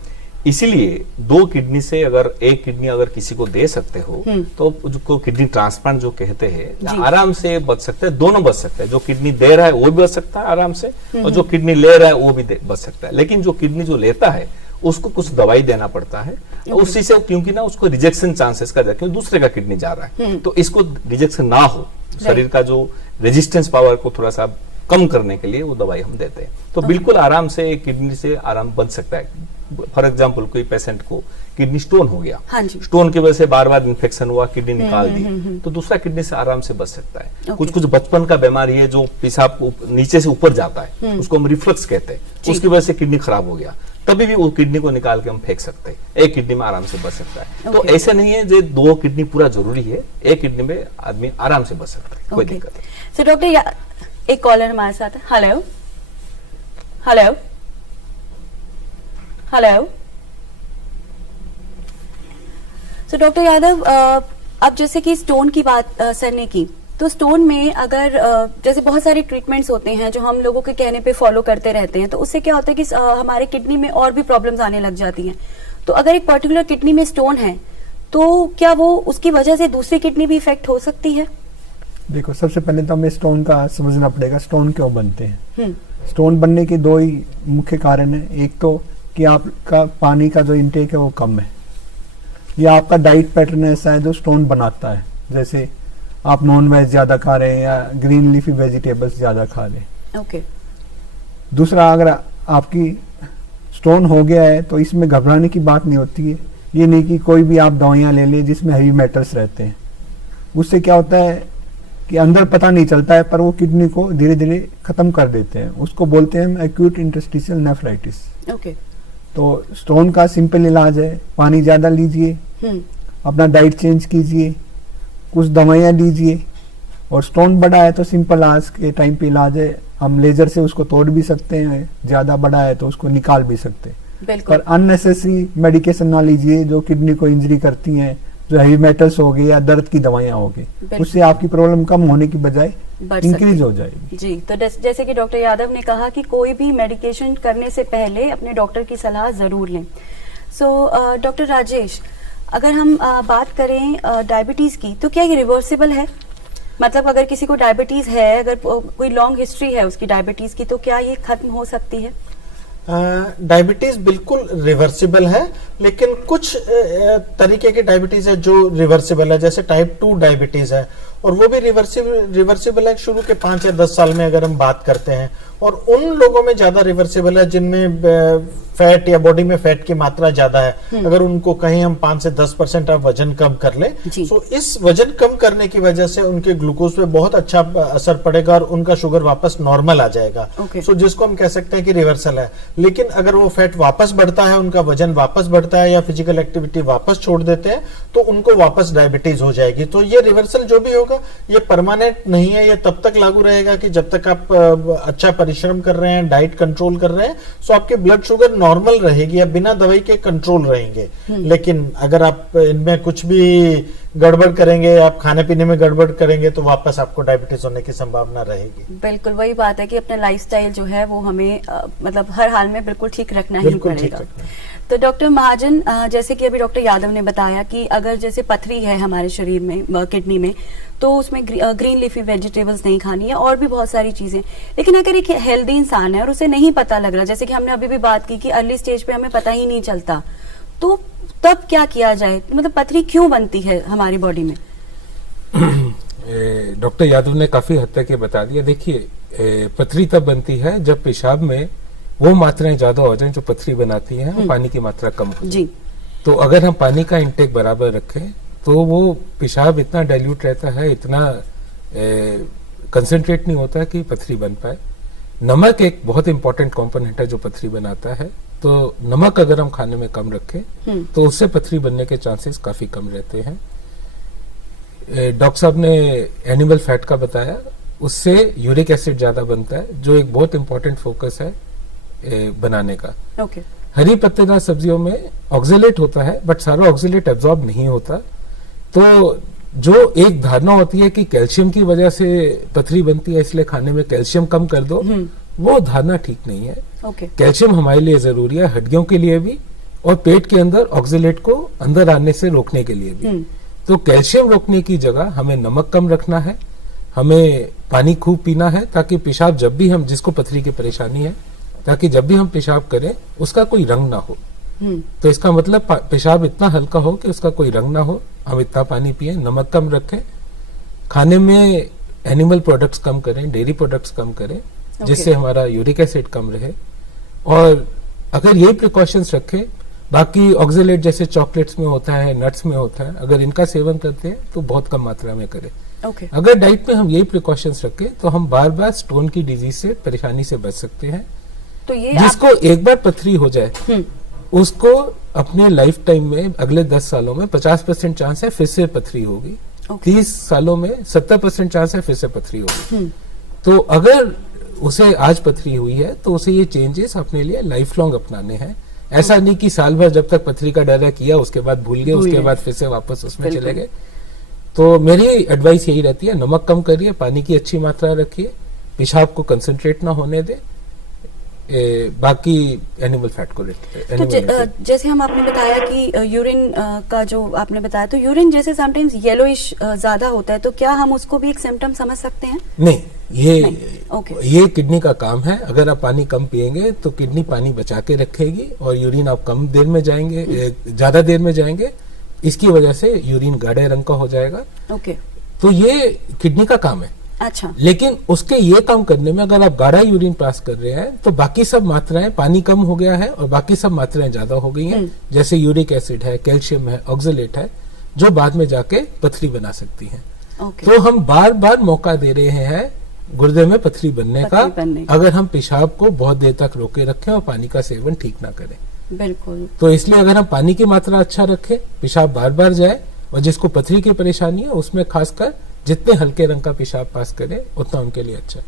इसीलिए 2 किडनी से अगर एक किडनी अगर किसी को दे सकते हो तो उसको किडनी ट्रांसप्लांट जो कहते हैं, आराम से बच सकते हैं, दोनों बच सकते हैं। जो किडनी दे रहा है वो भी बच सकता है आराम से, और जो किडनी ले रहा है वो भी बच सकता है। लेकिन जो किडनी जो लेता है उसको कुछ दवाई देना पड़ता है, उसी से, क्योंकि ना उसको रिजेक्शन चांसेस का, क्योंकि दूसरे का किडनी जा रहा है, तो इसको रिजेक्शन ना हो, शरीर का जो रेजिस्टेंस पावर को थोड़ा सा कम करने के लिए वो दवाई हम देते हैं। तो बिल्कुल आराम से एक किडनी से आराम बच सकता है। फॉर एग्जाम्पल, कोई पेशेंट को किडनी स्टोन हो गया, स्टोन की वजह से बार बार इन्फेक्शन हुआ, किडनी निकाल दी, तो दूसरा किडनी से आराम से बच सकता है। कुछ कुछ बचपन का बीमारी है जो पेशाब नीचे से ऊपर जाता है, उसको हम रिफ्लक्स कहते हैं, उसकी वजह से किडनी खराब हो गया, तभी भी वो किडनी को निकाल के हम फेंक सकते हैं, एक किडनी में आराम से बच सकता है। तो ऐसे नहीं है जो 2 किडनी पूरा जरूरी है, एक किडनी में आदमी आराम से बच सकता है, कोई दिक्कत नहीं। सो डॉक्टर, एक कॉलर हमारे साथ है। Hello hello hello. So doctor Yadav, अब जैसे कि स्टोन की बात सर ने की, तो स्टोन में अगर जैसे बहुत सारे ट्रीटमेंट्स होते हैं जो हम लोगों के कहने पे फॉलो करते रहते हैं, तो उससे क्या होता है कि हमारे किडनी में और भी प्रॉब्लम्स आने लग जाती हैं। तो अगर एक पर्टिकुलर किडनी में स्टोन है तो क्या वो उसकी वजह से दूसरी किडनी भी इफेक्ट हो सकती है? देखो, सबसे पहले तो हमें स्टोन का समझना पड़ेगा, स्टोन क्यों बनते हैं। स्टोन बनने के 2 ही मुख्य कारण है। एक तो कि आपका पानी का जो इंटेक है वो कम है, या आपका डाइट पैटर्न ऐसा है जो स्टोन बनाता है, जैसे आप नॉन वेज ज्यादा खा रहे हैं या ग्रीन लीफी वेजिटेबल्स ज्यादा खा रहे हैं। ओके। दूसरा, अगर आपकी स्टोन हो गया है तो इसमें घबराने की बात नहीं होती है। ये नहीं कि कोई भी आप दवाइयां ले लें जिसमें हेवी मेटल्स रहते हैं, उससे क्या होता है कि अंदर पता नहीं चलता है पर वो किडनी को धीरे धीरे खत्म कर देते हैं। उसको बोलते हैं एक्यूट इंटरस्टिशियल नेफ्राइटिस। ओके। तो स्टोन का सिंपल इलाज है, पानी ज्यादा लीजिए, अपना डाइट चेंज कीजिए, कुछ दवाइयां लीजिए। और स्टोन बड़ा है तो सिंपल आज के टाइम पे इलाज है, हम लेजर से उसको तोड़ भी सकते हैं, ज्यादा बड़ा है तो उसको निकाल भी सकते हैं। पर अननेसेसरी मेडिकेशन ना लीजिए जो किडनी को इंजरी करती हैं, जो हेवी मेटल्स हो गए या दर्द की दवाइयां हो गई, उससे आपकी प्रॉब्लम कम होने की बजाय इंक्रीज हो जाएगी। जी, तो जैसे कि डॉक्टर यादव ने कहा कि कोई भी मेडिकेशन करने से पहले अपने डॉक्टर की सलाह जरूर लें। सो डॉक्टर राजेश, अगर हम बात करें डायबिटीज की, तो क्या ये रिवर्सिबल है? मतलब अगर किसी को डायबिटीज है, अगर कोई लॉन्ग हिस्ट्री है उसकी डायबिटीज की, तो क्या ये खत्म हो सकती है? डायबिटीज बिल्कुल रिवर्सिबल है, लेकिन कुछ तरीके की डायबिटीज है जो रिवर्सिबल है, जैसे टाइप 2 डायबिटीज है, और वो भी रिवर्सिबल है शुरू के 5 या 10 साल में अगर हम बात करते हैं। और उन लोगों में ज्यादा रिवर्सिबल है जिनमें फैट या बॉडी में फैट की मात्रा ज्यादा है। अगर उनको कहीं हम 5 से 10% आप वजन कम कर ले, तो इस वजन कम करने की वजह से उनके ग्लूकोज पे बहुत अच्छा असर पड़ेगा और उनका शुगर वापस नॉर्मल आ जाएगा। सो जिसको हम कह सकते हैं कि रिवर्सल है। लेकिन अगर वो फैट वापस बढ़ता है, उनका वजन वापस बढ़ता है या फिजिकल एक्टिविटी वापस छोड़ देते हैं, तो उनको वापस डायबिटीज हो जाएगी। तो ये रिवर्सल जो भी होगा ये परमानेंट नहीं है, ये तब तक लागू रहेगा कि जब तक आप अच्छा परिश्रम कर रहे हैं, डाइट कंट्रोल कर रहे हैं, सो आपके ब्लड शुगर नॉर्मल रहेगी या बिना दवाई के कंट्रोल रहेंगे। लेकिन अगर आप इनमें कुछ भी गड़बड़ करेंगे, आप खाने पीने में गड़बड़ करेंगे, तो वापस आपको डायबिटीज होने की संभावना रहेगी। बिल्कुल वही बात है कि अपना लाइफस्टाइल जो है वो हमें मतलब हर हाल में बिल्कुल ठीक रखना ही पड़ेगा। तो डॉक्टर महाजन, जैसे कि अभी डॉक्टर यादव ने बताया कि अगर जैसे पथरी है हमारे शरीर में, किडनी में, तो उसमें ग्रीन लीफी वेजिटेबल्स नहीं खानी है और भी बहुत सारी चीजें। लेकिन अगर एक हेल्दी इंसान है और उसे नहीं पता लग रहा, जैसे कि हमने अभी भी बात की कि अर्ली स्टेज पे हमें पता ही नहीं चलता, तो तब क्या किया जाए? मतलब पथरी क्यों बनती है हमारी बॉडी में? डॉक्टर यादव ने काफी हद तक ये बता दिया। देखिए, पथरी तब बनती है जब पेशाब में वो मात्राएं ज्यादा हो जाएं जो पथरी बनाती हैं और पानी की मात्रा कम हो जाए। तो अगर हम पानी का इंटेक बराबर रखें तो वो पेशाब इतना डाइल्यूट रहता है, इतना कंसंट्रेट नहीं होता है कि पथरी बन पाए। नमक एक बहुत इंपॉर्टेंट कंपोनेंट है जो पथरी बनाता है। तो नमक अगर हम खाने में कम रखें तो उससे पथरी बनने के चांसेस काफी कम रहते हैं। डॉक्टर साहब ने एनिमल फैट का बताया, उससे यूरिक एसिड ज्यादा बनता है, जो एक बहुत इंपॉर्टेंट फोकस है बनाने का। ओके। हरी पत्तेदार सब्जियों में ऑक्जेलेट होता है, बट सारा ऑक्जेलेट एब्जॉर्ब नहीं होता। तो जो एक धारणा होती है कि कैल्शियम की वजह से पथरी बनती है इसलिए खाने में कैल्शियम कम कर दो, वो धारणा ठीक नहीं है। ओके। कैल्शियम हमारे लिए जरूरी है, हड्डियों के लिए भी, और पेट के अंदर ऑक्जेलेट को अंदर आने से रोकने के लिए भी। तो कैल्शियम रोकने की जगह हमें नमक कम रखना है, हमें पानी खूब पीना है, ताकि पेशाब जब भी हम, जिसको पथरी की परेशानी है, ताकि जब भी हम पेशाब करें उसका कोई रंग ना हो। तो इसका मतलब पेशाब इतना हल्का हो कि उसका कोई रंग ना हो। हम इतना पानी पिए, नमक कम रखें, खाने में एनिमल प्रोडक्ट्स कम करें, डेयरी प्रोडक्ट्स कम करें, जिससे हमारा यूरिक एसिड कम रहे। और अगर ये प्रिकॉशंस रखें, बाकी ऑक्जेलेट जैसे चॉकलेट्स में होता है, नट्स में होता है, अगर इनका सेवन करते हैं तो बहुत कम मात्रा में करें। ओके। अगर डाइट में हम यही प्रिकॉशंस रखें तो हम बार बार स्टोन की डिजीज से, परेशानी से बच सकते हैं। तो ये जिसको एक बार पथरी हो जाए उसको अपने लाइफ टाइम में, अगले 10 सालों में 50% चांस है फिर से पथरी होगी। 30 सालों में 70% चांस है फिर से पथरी होगी। तो अगर उसे आज पथरी हुई है तो उसे ये चेंजेस अपने लिए लाइफ लॉन्ग अपनाने हैं। ऐसा नहीं कि साल भर जब तक पथरी का डर है किया, उसके बाद भूल गए, उसके बाद फिर से वापस उसमें चले गए। तो मेरी एडवाइस यही रहती है, नमक कम करिए, पानी की अच्छी मात्रा रखिए, पेशाब को कंसंट्रेट ना होने दे, बाकी एनिमल फैट को तो जैसे हम आपने बताया कि यूरिन का जो आपने बताया, तो यूरिन जैसे समटाइम्स येलोइश ज्यादा होता है, तो क्या हम उसको भी एक सिम्टम समझ सकते हैं? नहीं, ओके। ये किडनी का काम है। अगर आप पानी कम पिएंगे तो किडनी पानी बचा के रखेगी और यूरिन आप कम देर में जाएंगे, ज्यादा देर में जाएंगे, इसकी वजह से यूरिन गाढ़े रंग का हो जाएगा। ओके। तो ये किडनी का काम है। अच्छा। लेकिन उसके ये काम करने में अगर आप गाढ़ा यूरिन पास कर रहे हैं तो बाकी सब मात्राएं, पानी कम हो गया है और बाकी सब मात्राएं ज्यादा हो गई हैं, जैसे यूरिक एसिड है, कैल्शियम है, ऑक्जेलेट है, जो बाद में जाके पथरी बना सकती हैं। तो हम बार बार मौका दे रहे हैं गुर्दे में पथरी बनने का, अगर हम पेशाब को बहुत देर तक रोके रखें और पानी का सेवन ठीक ना करें। बिल्कुल। तो इसलिए अगर हम पानी की मात्रा अच्छा रखें, पेशाब बार बार जाए, और जिसको पथरी की परेशानी है उसमें खासकर जितने हल्के रंग का पेशाब पास करें उतना उनके लिए अच्छा।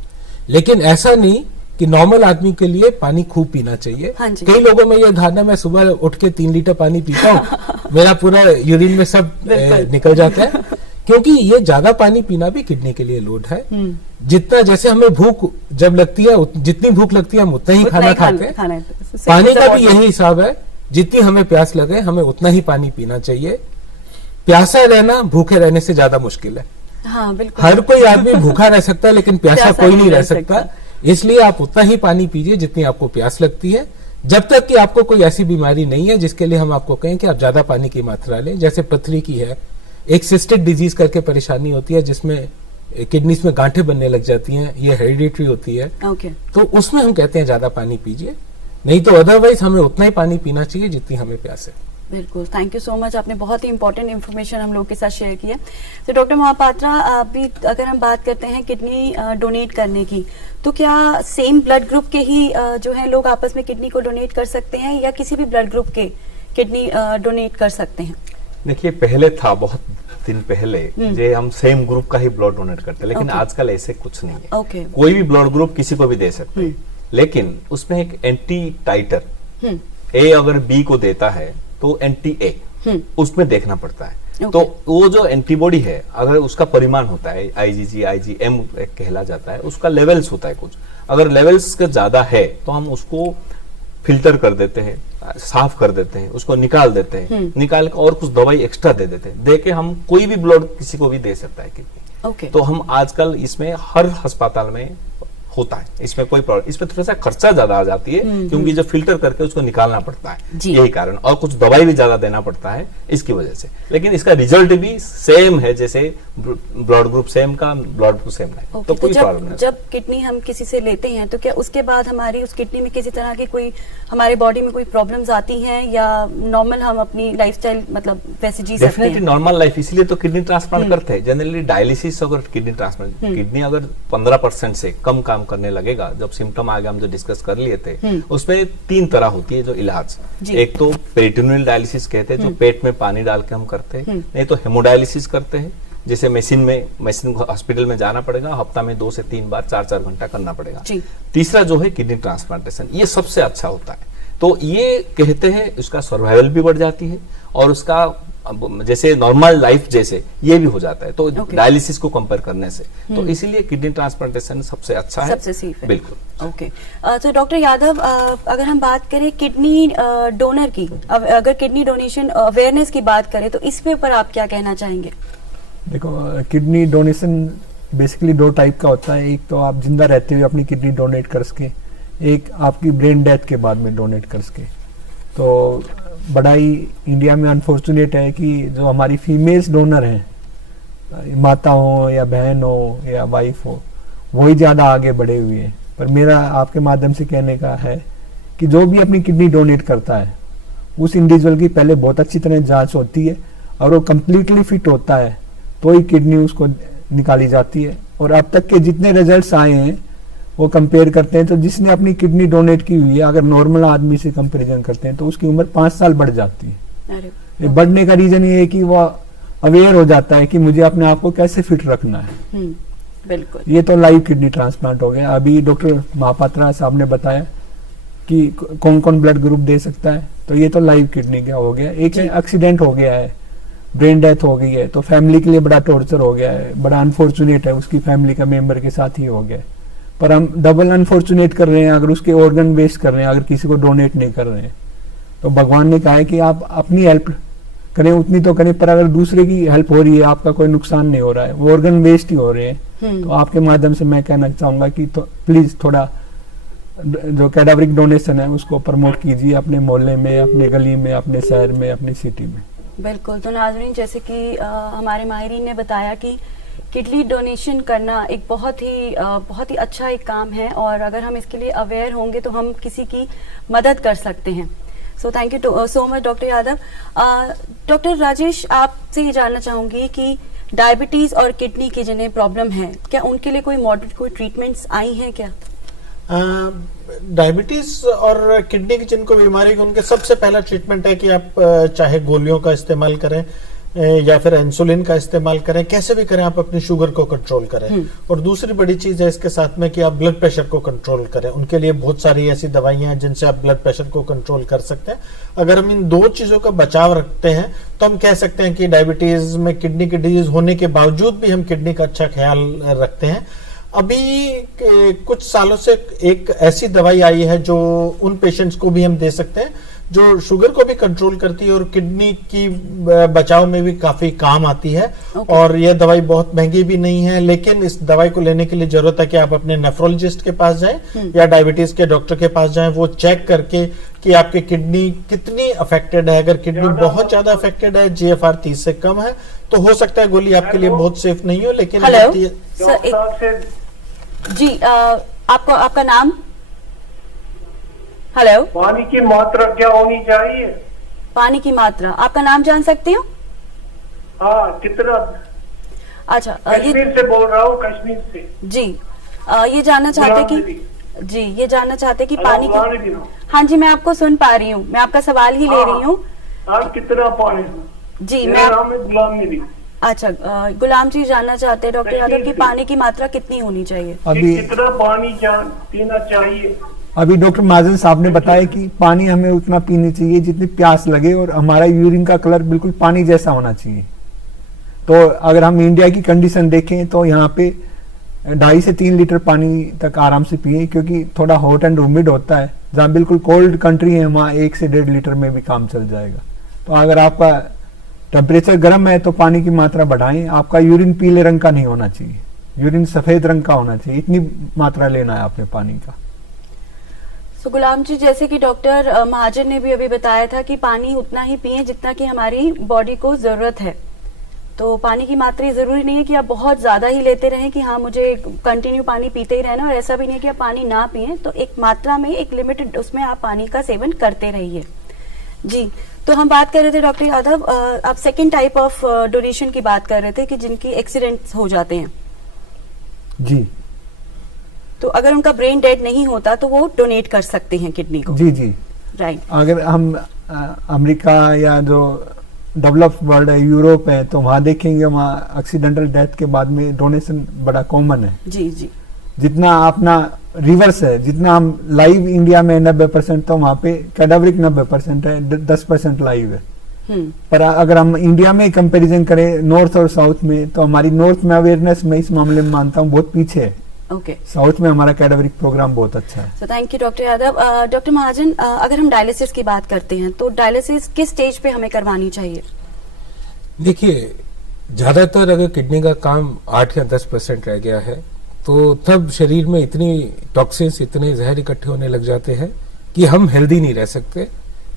लेकिन ऐसा नहीं कि नॉर्मल आदमी के लिए पानी खूब पीना चाहिए। हाँ, कई लोगों में यह धारणा, मैं सुबह उठ के 3 लीटर पानी पीता हूँ, मेरा पूरा यूरिन में सब निकल जाता है, क्योंकि ये ज्यादा पानी पीना भी किडनी के लिए लोड है। जितना, जैसे हमें भूख जब लगती है, जितनी भूख लगती है हम उतना ही खाना खाते हैं। पानी का भी यही हिसाब है, जितनी हमें प्यास लगे हमें उतना ही पानी पीना चाहिए। प्यासा रहना भूखे रहने से ज्यादा मुश्किल है। हाँ, बिल्कुल। हर कोई आदमी भूखा रह सकता है लेकिन प्यासा कोई नहीं रह सकता। इसलिए आप उतना ही पानी पीजिए जितनी आपको प्यास लगती है, जब तक कि आपको कोई ऐसी बीमारी नहीं है जिसके लिए हम आपको कहें कि आप ज्यादा पानी की मात्रा लें। जैसे पथरी की है, एक सिस्टिक डिजीज करके परेशानी होती है जिसमें किडनीज में गांठें बनने लग जाती हैं, ये हेरिडिटरी होती है। तो उसमें हम कहते हैं ज्यादा पानी पीजिए, नहीं तो अदरवाइज हमें उतना ही पानी पीना चाहिए जितनी हमें प्यास है। बिल्कुल, थैंक यू सो मच। आपने बहुत ही इंपॉर्टेंट इन्फॉर्मेशन हम लोग के साथ शेयर की है। तो डॉक्टर महापात्रा, अभी अगर हम बात करते हैं किडनी डोनेट करने की, तो क्या सेम ब्लड ग्रुप के ही जो है लोग आपस में किडनी को डोनेट कर सकते हैं, या किसी भी ब्लड ग्रुप के किडनी डोनेट कर सकते हैं? देखिए, पहले था, बहुत दिन पहले, जे हम सेम ग्रुप का ही ब्लड डोनेट करते, लेकिन आजकल ऐसे कुछ नहीं है। कोई भी ब्लड ग्रुप किसी को भी दे सकते हैं, लेकिन उसमें एक एंटी टाइटर ए अगर बी को देता है तो एंटी ए उसमें देखना पड़ता है। तो वो जो एंटीबॉडी है, अगर उसका परिमाण होता है IgG, IgM कहला जाता है, उसका लेवल्स होता है कुछ। अगर लेवल्स का ज्यादा है तो हम उसको फिल्टर कर देते हैं, साफ कर देते हैं, उसको निकाल देते हैं, निकाल के और कुछ दवाई एक्स्ट्रा दे देते हैं, दे के हम कोई भी ब्लड किसी को भी दे सकता है किडनी। तो हम आजकल इसमें हर अस्पताल में होता है, इसमें कोई प्रॉब्लम, इसमें थोड़ा सा खर्चा ज्यादा आ जाती है, क्योंकि जो फिल्टर करके उसको निकालना पड़ता है, यही कारण, और कुछ दवाई भी ज्यादा देना पड़ता है इसकी वजह से। लेकिन इसका रिजल्ट भी सेम है, जैसे ब्लड ग्रुप सेम का, ब्लड ग्रुप सेम है, तो कोई प्रॉब्लम नहीं। जब किडनी हम किसी से लेते हैं तो क्या उसके बाद हमारी उस किडनी में किसी तरह की कोई हमारे बॉडी में कोई प्रॉब्लम्स आती हैं, या नॉर्मल हम अपनी लाइफस्टाइल मतलब वैसे जी सकते हैं? डेफिनेटली नॉर्मल लाइफ, इसलिए तो किडनी ट्रांसप्लांट करते हैं। जनरली डायलिसिस अगर किडनी ट्रांसप्लांट, किडनी अगर 15% से कम काम करने लगेगा, जब सिम्टम आ गया, हम जो डिस्कस कर लिए थे, उसमें 3 तरह होती है जो इलाज। एक तो पेरिटोनियल डायलिसिस कहते हैं, जो पेट में पानी डाल के हम करते हैं, नहीं तो हेमोडायलिसिस करते हैं, जैसे मशीन को हॉस्पिटल में जाना पड़ेगा, हफ्ता में 2 से 3 बार 4-4 घंटा करना पड़ेगा। तीसरा जो है किडनी ट्रांसप्लांटेशन, ये सबसे अच्छा होता है। तो ये कहते हैं उसका सर्वाइवल भी बढ़ जाती है और उसका जैसे नॉर्मल लाइफ जैसे ये भी हो जाता है, तो डायलिसिस को कंपेयर करने से, तो इसीलिए किडनी ट्रांसप्लांटेशन सबसे अच्छा है, सबसे सेफ है। बिल्कुल। ओके, तो डॉक्टर यादव, अगर हम बात करें किडनी डोनर की, अगर किडनी डोनेशन अवेयरनेस की बात करें तो इस पे ऊपर आप क्या कहना चाहेंगे? देखो, किडनी डोनेशन बेसिकली 2 टाइप का होता है। एक तो आप जिंदा रहते हुए अपनी किडनी डोनेट कर सके, एक आपकी ब्रेन डेथ के बाद में डोनेट कर सके। तो बड़ा ही इंडिया में अनफॉर्चुनेट है कि जो हमारी फीमेल्स डोनर हैं, माता हो या बहन हो या वाइफ हो, वही ज़्यादा आगे बढ़े हुए हैं। पर मेरा आपके माध्यम से कहने का है कि जो भी अपनी किडनी डोनेट करता है उस इंडिविजुअल की पहले बहुत अच्छी तरह जांच होती है और वो कम्प्लीटली फिट होता है तो ही किडनी उसको निकाली जाती है। और अब तक के जितने रिजल्ट्स आए हैं वो कंपेयर करते हैं तो जिसने अपनी किडनी डोनेट की हुई है, अगर नॉर्मल आदमी से कंपैरिजन करते हैं तो उसकी उम्र 5 साल बढ़ जाती है। ये बढ़ने का रीजन ये है कि वो अवेयर हो जाता है कि मुझे अपने आप को कैसे फिट रखना है। बिल्कुल। ये तो लाइव किडनी ट्रांसप्लांट हो गया। अभी डॉक्टर महापात्रा साहब ने बताया कि कौन कौन ब्लड ग्रुप दे सकता है, तो ये तो लाइव किडनी का हो गया। एक एक्सीडेंट हो गया है, ब्रेन डेथ हो गई है, तो फैमिली के लिए बड़ा टॉर्चर हो गया है, बड़ा अनफॉर्चुनेट है, उसकी फैमिली का मेंबर के साथ ही हो गया। पर हम डबल अनफॉर्चुनेट कर रहे हैं अगर उसके ऑर्गन वेस्ट कर रहे हैं, अगर किसी को डोनेट नहीं कर रहे हैं। तो भगवान ने कहा है कि आप अपनी हेल्प करें उतनी तो करें, पर अगर दूसरे की हेल्प हो रही है, आपका कोई नुकसान नहीं हो रहा है, वो ऑर्गन वेस्ट ही हो रहे हैं। तो आपके माध्यम से मैं कहना चाहूंगा कि तो प्लीज थोड़ा जो कैडावरिक डोनेशन है उसको प्रमोट कीजिए अपने मोहल्ले में, अपने गली में, अपने शहर में, अपनी सिटी में। बिल्कुल। तो नाज़रीन, जैसे कि हमारे माहिरीन ने बताया कि किडनी डोनेशन करना एक बहुत ही अच्छा एक काम है और अगर हम इसके लिए अवेयर होंगे तो हम किसी की मदद कर सकते हैं। सो thank you so much doctor Yadav. Doctor Rajesh, आपसे ये जानना चाहूंगी कि डायबिटीज और किडनी की जिन्हें प्रॉब्लम है, क्या उनके लिए कोई ट्रीटमेंट्स आई हैं क्या? डायबिटीज और किडनी की जिनको बीमारी है उनके सबसे पहला ट्रीटमेंट है कि आप चाहे गोलियों का इस्तेमाल करें या फिर इंसुलिन का इस्तेमाल करें, कैसे भी करें आप अपनी शुगर को कंट्रोल करें। और दूसरी बड़ी चीज है इसके साथ में कि आप ब्लड प्रेशर को कंट्रोल करें। उनके लिए बहुत सारी ऐसी दवाइयां हैं जिनसे आप ब्लड प्रेशर को कंट्रोल कर सकते हैं। अगर हम इन 2 चीजों का बचाव रखते हैं तो हम कह सकते हैं कि डायबिटीज में किडनी की डिजीज होने के बावजूद भी हम किडनी का अच्छा ख्याल रखते हैं। अभी कुछ सालों से एक ऐसी दवाई आई है जो उन पेशेंट्स को भी हम दे सकते हैं जो शुगर को भी कंट्रोल करती है और किडनी की बचाव में भी काफी काम आती है। और यह दवाई बहुत महंगी भी नहीं है, लेकिन इस दवाई को लेने के लिए जरूरत है कि आप अपने नेफ्रोलॉजिस्ट के पास जाएं या डायबिटीज के डॉक्टर के पास जाएं, वो चेक करके कि आपकी किडनी कितनी अफेक्टेड है। अगर किडनी बहुत ज्यादा अफेक्टेड है, GFR 30 से कम है, तो हो सकता है गोली आपके लिए बहुत सेफ नहीं हो। लेकिन जी, आपका नाम? हेलो। पानी की मात्रा क्या होनी चाहिए? पानी की मात्रा, आपका नाम जान सकती हूँ? हाँ, कितना? अच्छा, कश्मीर से बोल रहा हूँ, कश्मीर से। जी, ये जानना चाहते कि पानी की। हाँ जी, मैं आपको सुन पा रही हूँ, मैं आपका सवाल ही ले रही हूँ। कितना पानी? जी, गुलाम मेरी। अच्छा, गुलाम जी जानना चाहते हैं डॉक्टर यादव की पानी की मात्रा कितनी होनी चाहिए? अभी कितना पानी पीना चाहिए? अभी डॉक्टर माजन साहब ने बताया कि पानी हमें उतना पीनी चाहिए जितनी प्यास लगे और हमारा यूरिन का कलर बिल्कुल पानी जैसा होना चाहिए। तो अगर हम इंडिया की कंडीशन देखें तो यहाँ पे 2.5 से 3 लीटर पानी तक आराम से पिए, क्योंकि थोड़ा हॉट एंड ह्यूमिड होता है। जहाँ बिल्कुल कोल्ड कंट्री है वहाँ 1 से 1.5 लीटर में भी काम चल जाएगा। तो अगर आपका टेम्परेचर गर्म है तो पानी की मात्रा बढ़ाएं। आपका यूरिन पीले रंग का नहीं होना चाहिए, यूरिन सफेद रंग का होना चाहिए, इतनी मात्रा लेना है आपने पानी का। तो गुलाम जी, जैसे कि डॉक्टर महाजन ने भी अभी बताया था कि पानी उतना ही पिए जितना कि हमारी बॉडी को जरूरत है। तो पानी की मात्रा जरूरी नहीं है कि आप बहुत ज्यादा ही लेते रहें कि हाँ मुझे कंटिन्यू पानी पीते ही रहना, और ऐसा भी नहीं है कि आप पानी ना पिए। तो एक मात्रा में, एक लिमिटेड उसमें आप पानी का सेवन करते रहिए। जी, तो हम बात कर रहे थे डॉक्टर यादव, आप सेकेंड टाइप ऑफ डोनेशन की बात कर रहे थे कि जिनकी एक्सीडेंट्स हो जाते हैं। जी, तो अगर उनका ब्रेन डेड नहीं होता तो वो डोनेट कर सकते हैं किडनी को। जी जी, राइट। अगर हम अमेरिका या जो डेवलप्ड वर्ल्ड है, यूरोप है, तो वहाँ देखेंगे वहाँ एक्सीडेंटल डेथ के बाद में डोनेशन बड़ा कॉमन है। जी जी। जितना अपना रिवर्स है, जितना हम लाइव इंडिया में 90%, तो वहाँ पे कैडावरिक 90% है, 10% लाइव है। पर अगर हम इंडिया में कंपैरिजन करें नॉर्थ और साउथ में, तो हमारी नॉर्थ में अवेयरनेस मैं इस मामले में मानता हूँ बहुत पीछे है। ओके। साउथ में हमारा कैडावरिक प्रोग्राम बहुत अच्छा है। So thank you doctor Yadav. Doctor Mahajan, अगर हम डायलिसिस की बात करते हैं तो डायलिसिस किस स्टेज पे हमें करवानी चाहिए? देखिए, ज्यादातर अगर किडनी का काम 8 या 10% रह गया है तो तब शरीर में इतनी टॉक्सिन्स, इतने जहर इकट्ठे होने लग जाते हैं कि हम हेल्दी नहीं रह सकते,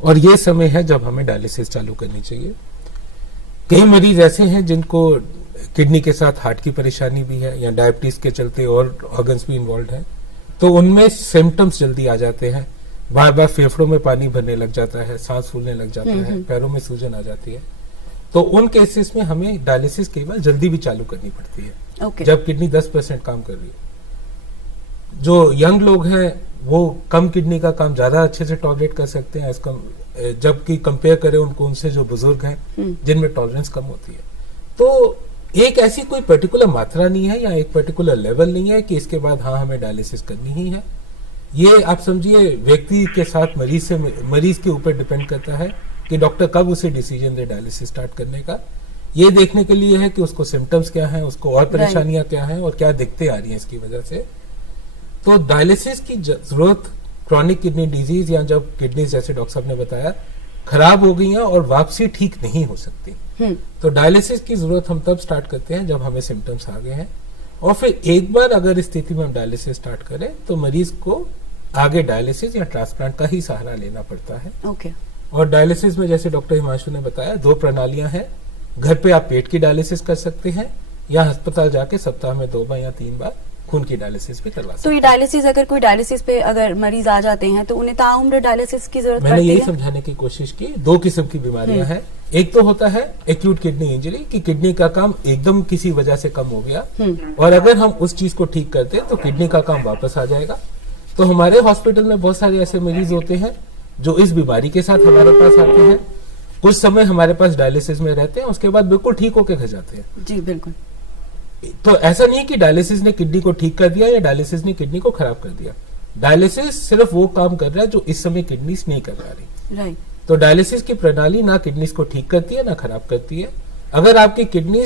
और ये समय है जब हमें डायलिसिस चालू करनी चाहिए। कई मरीज ऐसे हैं जिनको किडनी के साथ हार्ट की परेशानी भी है या डायबिटीज के चलते और ऑर्गन्स भी इन्वॉल्व हैं, तो उनमें सिम्टम्स जल्दी आ जाते हैं। बार बार फेफड़ों में पानी भरने लग जाता है, सांस फूलने लग जाता है, पैरों में सूजन आ जाती है। तो उन केसेस में हमें डायलिसिस कई बार जल्दी भी चालू करनी पड़ती है, जब किडनी 10% काम कर रही है। जो यंग लोग हैं वो कम किडनी का काम ज्यादा अच्छे से टॉलरेट कर सकते हैं, जबकि कंपेयर करें उनसे जो बुजुर्ग हैं जिनमें टॉलरेंस कम होती है। तो एक ऐसी कोई पर्टिकुलर मात्रा नहीं है या एक पर्टिकुलर लेवल नहीं है कि इसके बाद हाँ हमें डायलिसिस करनी ही है। ये आप समझिए व्यक्ति के साथ मरीज के ऊपर डिपेंड करता है कि डॉक्टर कब उसे डिसीजन दे डायलिसिस स्टार्ट करने का। ये देखने के लिए है कि उसको सिम्टम्स क्या हैं, उसको और परेशानियां क्या हैं और क्या दिक्कतें आ रही हैं इसकी वजह से। तो डायलिसिस की जरूरत क्रॉनिक किडनी डिजीज या जब किडनी जैसे डॉक्टर साहब ने बताया खराब हो गई हैं और वापसी ठीक नहीं हो सकती, तो डायलिसिस की जरूरत हम तब स्टार्ट करते हैं जब हमें सिम्टम्स आ गए हैं। और फिर एक बार अगर इस स्थिति में हम डायलिसिस स्टार्ट करें तो मरीज को आगे डायलिसिस या ट्रांसप्लांट का ही सहारा लेना पड़ता है। और डायलिसिस में जैसे डॉक्टर हिमांशु ने बताया 2 प्रणालियां हैं। घर पे आप पेट की डायलिसिस कर सकते हैं या अस्पताल जाके सप्ताह में 2 बार या 3 बार खून की डायलिसिस भी करवा सकते हैं। तो ये डायलिसिस, अगर कोई डायलिसिस पे अगर मरीज आ जाते हैं तो उन्हें ताउम्र डायलिसिस की जरूरत मैंने पड़ती है? यही समझाने की कोशिश की। 2 किस्म की बीमारियां हैं। एक तो होता है एक्यूट किडनी इंजरी कि किडनी का काम एकदम किसी वजह से कम हो गया और अगर हम उस चीज को ठीक करते हैं तो किडनी का काम वापस आ जाएगा। तो हमारे हॉस्पिटल में बहुत सारे ऐसे मरीज होते हैं जो इस बीमारी के साथ हमारे पास आते हैं, कुछ समय हमारे पास डायलिसिस में रहते हैं, उसके बाद बिल्कुल ठीक होकर घर जाते हैं। जी बिल्कुल। तो ऐसा नहीं कि डायलिसिस ने किडनी को ठीक कर दिया या डायलिसिस ने किडनी को खराब कर दिया। डायलिसिस सिर्फ वो काम कर रहा है जो इस समय किडनी नहीं कर पा रही। राइट। तो डायलिसिस की प्रणाली ना किडनी को ठीक करती है ना खराब करती है। अगर आपकी किडनी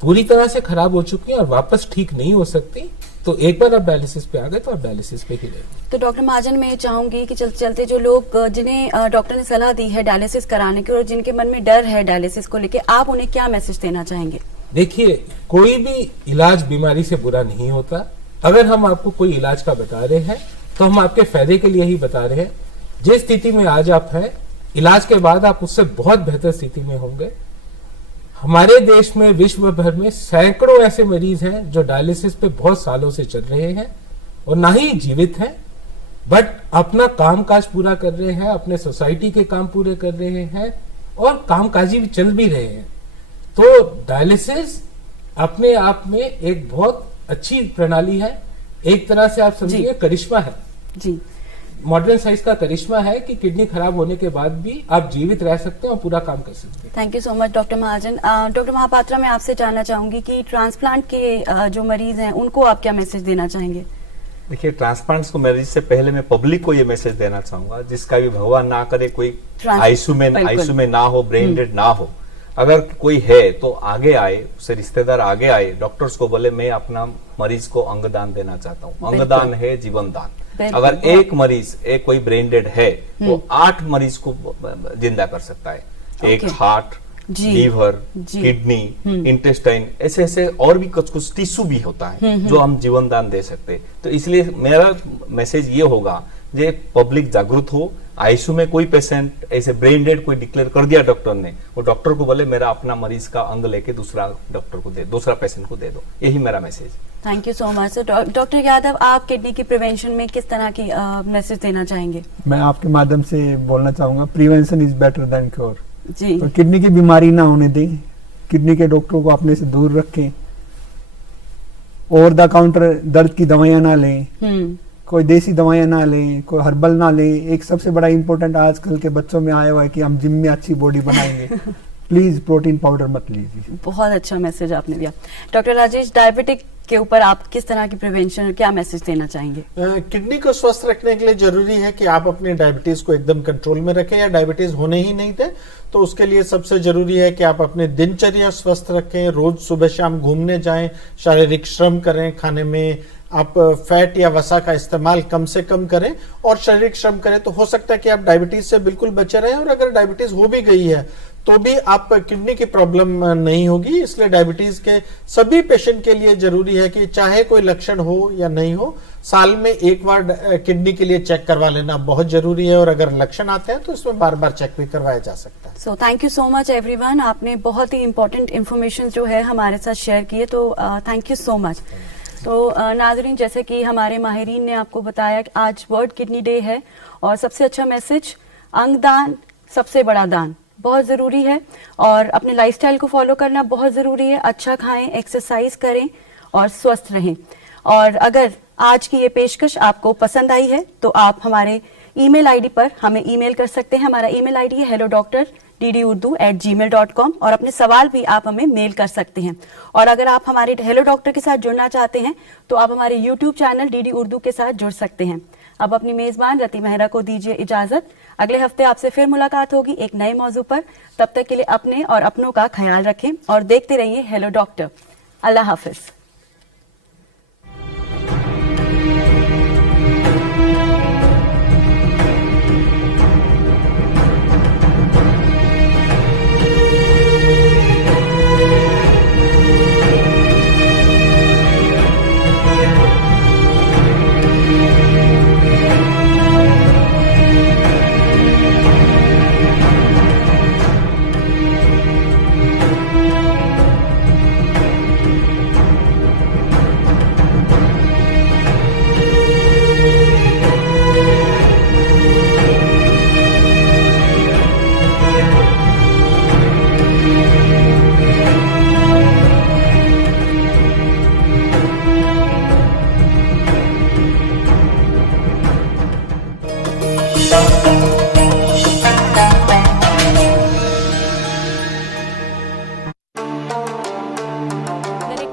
पूरी तरह से खराब हो चुकी है और वापस ठीक नहीं हो सकती तो एक बार आप डायलिसिस पे आ गए तो आप डायलिसिस पे ही रहेंगे। तो डॉक्टर महाजन, मैं चाहूंगी कि चलते जो लोग जिन्हें डॉक्टर ने सलाह दी है डायलिसिस कराने की और जिनके मन में डर है डायलिसिस को लेके, आप उन्हें क्या मैसेज देना चाहेंगे? देखिए, कोई भी इलाज बीमारी से बुरा नहीं होता। अगर हम आपको कोई इलाज का बता रहे हैं तो हम आपके फायदे के लिए ही बता रहे हैं। जिस स्थिति में आज आप हैं, इलाज के बाद आप उससे बहुत बेहतर स्थिति में होंगे। हमारे देश में, विश्व भर में सैकड़ों ऐसे मरीज हैं जो डायलिसिस पे बहुत सालों से चल रहे हैं और ना ही जीवित हैं, बट अपना कामकाज पूरा कर रहे हैं, अपने सोसाइटी के काम पूरे कर रहे हैं और कामकाजी भी चल भी रहे हैं। तो डायलिसिस अपने आप में एक बहुत अच्छी प्रणाली है। एक तरह से आप समझिए करिश्मा है जी। मॉडर्न साइंस का करिश्मा है कि किडनी खराब होने के बाद भी आप जीवित रह सकते हैं और पूरा काम कर सकते हैं। Thank you so much doctor Mahajan. Doctor Mahapatra, मैं आपसे जानना चाहूंगी कि ट्रांसप्लांट के जो मरीज हैं उनको आप क्या मैसेज देना चाहेंगे? देखिए, ट्रांसप्लांट को मरीज से पहले मैं पब्लिक को ये मैसेज देना चाहूंगा, जिसका भी भगवान ना करे कोई आईसीयू में ना हो, ब्रेन डेड ना हो, अगर कोई है तो आगे आए, उससे रिश्तेदार आगे आए, डॉक्टर्स को बोले मैं अपना मरीज को अंगदान देना चाहता हूँ। अंगदान है जीवन दान। अगर एक मरीज, एक कोई ब्रेन डेड है वो 8 मरीज को जिंदा कर सकता है। एक हार्ट, लीवर, किडनी, इंटेस्टाइन, ऐसे ऐसे और भी कुछ टिश्यू भी होता है जो हम जीवन दान दे सकते हैं। तो इसलिए मेरा मैसेज ये होगा, जे पब्लिक जागरूक हो। आईसीयू में कोई पेशेंट ऐसे ब्रेन डेड कोई डिक्लेयर कर दिया डॉक्टर ने, वो डॉक्टर को बोले मेरा अपना मरीज का अंग लेके दूसरा डॉक्टर को दे, दूसरा पेशेंट को दे दो। यही मेरा message. Thank you so much. Doctor Yadav, आप किडनी की प्रिवेंशन में किस तरह की मैसेज देना चाहेंगे? मैं आपके माध्यम से बोलना चाहूंगा, prevention is better than cure. जी। तो किडनी की बीमारी ना होने दें, किडनी के डॉक्टरों को अपने से दूर रखें, ओवर द काउंटर दर्द की दवाइयां ना लें, कोई देसी दवाइयां ना लें, कोई हर्बल ना लें। एक सबसे बड़ा इंपॉर्टेंट आजकल के बच्चों में आया हुआ है कि हम जिम में अच्छी बॉडी बनाएंगे प्लीज प्रोटीन पाउडर मत लीजिए। बहुत अच्छा मैसेज आपने दिया। डॉक्टर राजेश, डायबिटिक के ऊपर आप किस तरह की प्रिवेंशन और क्या मैसेज देना चाहेंगे? किडनी को स्वस्थ रखने के लिए जरूरी है कि आप अपनी डायबिटीज को एकदम कंट्रोल में रखें, या डायबिटीज होने ही नहीं दे। तो उसके लिए सबसे जरूरी है कि आप अपने दिनचर्या स्वस्थ रखें, रोज सुबह शाम घूमने जाएं, शारीरिक श्रम करें, खाने में आप फैट या वसा का इस्तेमाल कम से कम करें और शारीरिक श्रम करें। तो हो सकता है कि आप डायबिटीज से बिल्कुल बचे रहें, और अगर डायबिटीज हो भी गई है तो भी आप किडनी की प्रॉब्लम नहीं होगी। इसलिए डायबिटीज के सभी पेशेंट के लिए जरूरी है कि चाहे कोई लक्षण हो या नहीं हो, साल में एक बार किडनी के लिए चेक करवा लेना बहुत जरूरी है, और अगर लक्षण आते हैं तो इसमें बार बार चेक भी करवाया जा सकता है। So thank you so much everyone. आपने बहुत ही इंपॉर्टेंट इन्फॉर्मेशन जो है हमारे साथ शेयर की है, तो थैंक यू सो मच। तो नाजरीन, जैसे कि हमारे माहिरीन ने आपको बताया कि आज वर्ल्ड किडनी डे है, और सबसे अच्छा मैसेज, अंगदान सबसे बड़ा दान, बहुत जरूरी है, और अपने लाइफस्टाइल को फॉलो करना बहुत जरूरी है। अच्छा खाएं, एक्सरसाइज करें और स्वस्थ रहें। और अगर आज की ये पेशकश आपको पसंद आई है तो आप हमारे ईमेल आईडी पर हमें ईमेल कर सकते हैं। हमारा ईमेल आईडी है hellodoctor@gmail.com, और अपने सवाल भी आप हमें मेल कर सकते हैं। और अगर आप हमारे हेलो डॉक्टर के साथ जुड़ना चाहते हैं तो आप हमारे यूट्यूब चैनल डीडी उर्दू के साथ जुड़ सकते हैं। अब अपनी मेजबान रति मेहरा को दीजिए इजाजत। अगले हफ्ते आपसे फिर मुलाकात होगी एक नए मौजू पर। तब तक के लिए अपने और अपनों का ख्याल रखें और देखते रहिए हेलो डॉक्टर। अल्लाह हाफिज।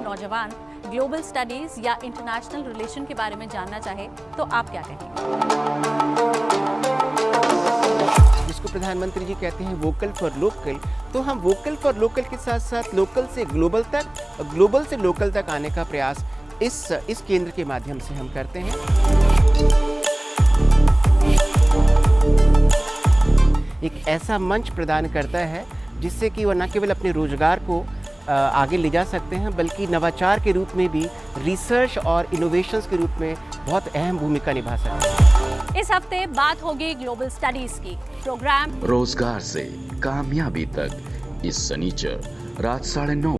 नौजवान ग्लोबल स्टडीज या इंटरनेशनल रिलेशन के बारे में जानना चाहे तो आप क्या कहेंगे? जिसको प्रधानमंत्री जी कहते हैं वोकल फॉर लोकल, तो हम वोकल फॉर लोकल के साथ साथ लोकल से ग्लोबल तक, ग्लोबल से लोकल तक आने का प्रयास इस केंद्र के माध्यम से हम करते हैं। एक ऐसा मंच प्रदान करता है जिससे कि वह न केवल अपने रोजगार को आगे ले जा सकते हैं, बल्कि नवाचार के रूप में भी, रिसर्च और इनोवेशंस के रूप में बहुत अहम भूमिका निभा सकते हैं। इस हफ्ते बात होगी ग्लोबल स्टडीज की। प्रोग्राम रोजगार से कामयाबी तक इस शनिचर रात 9:30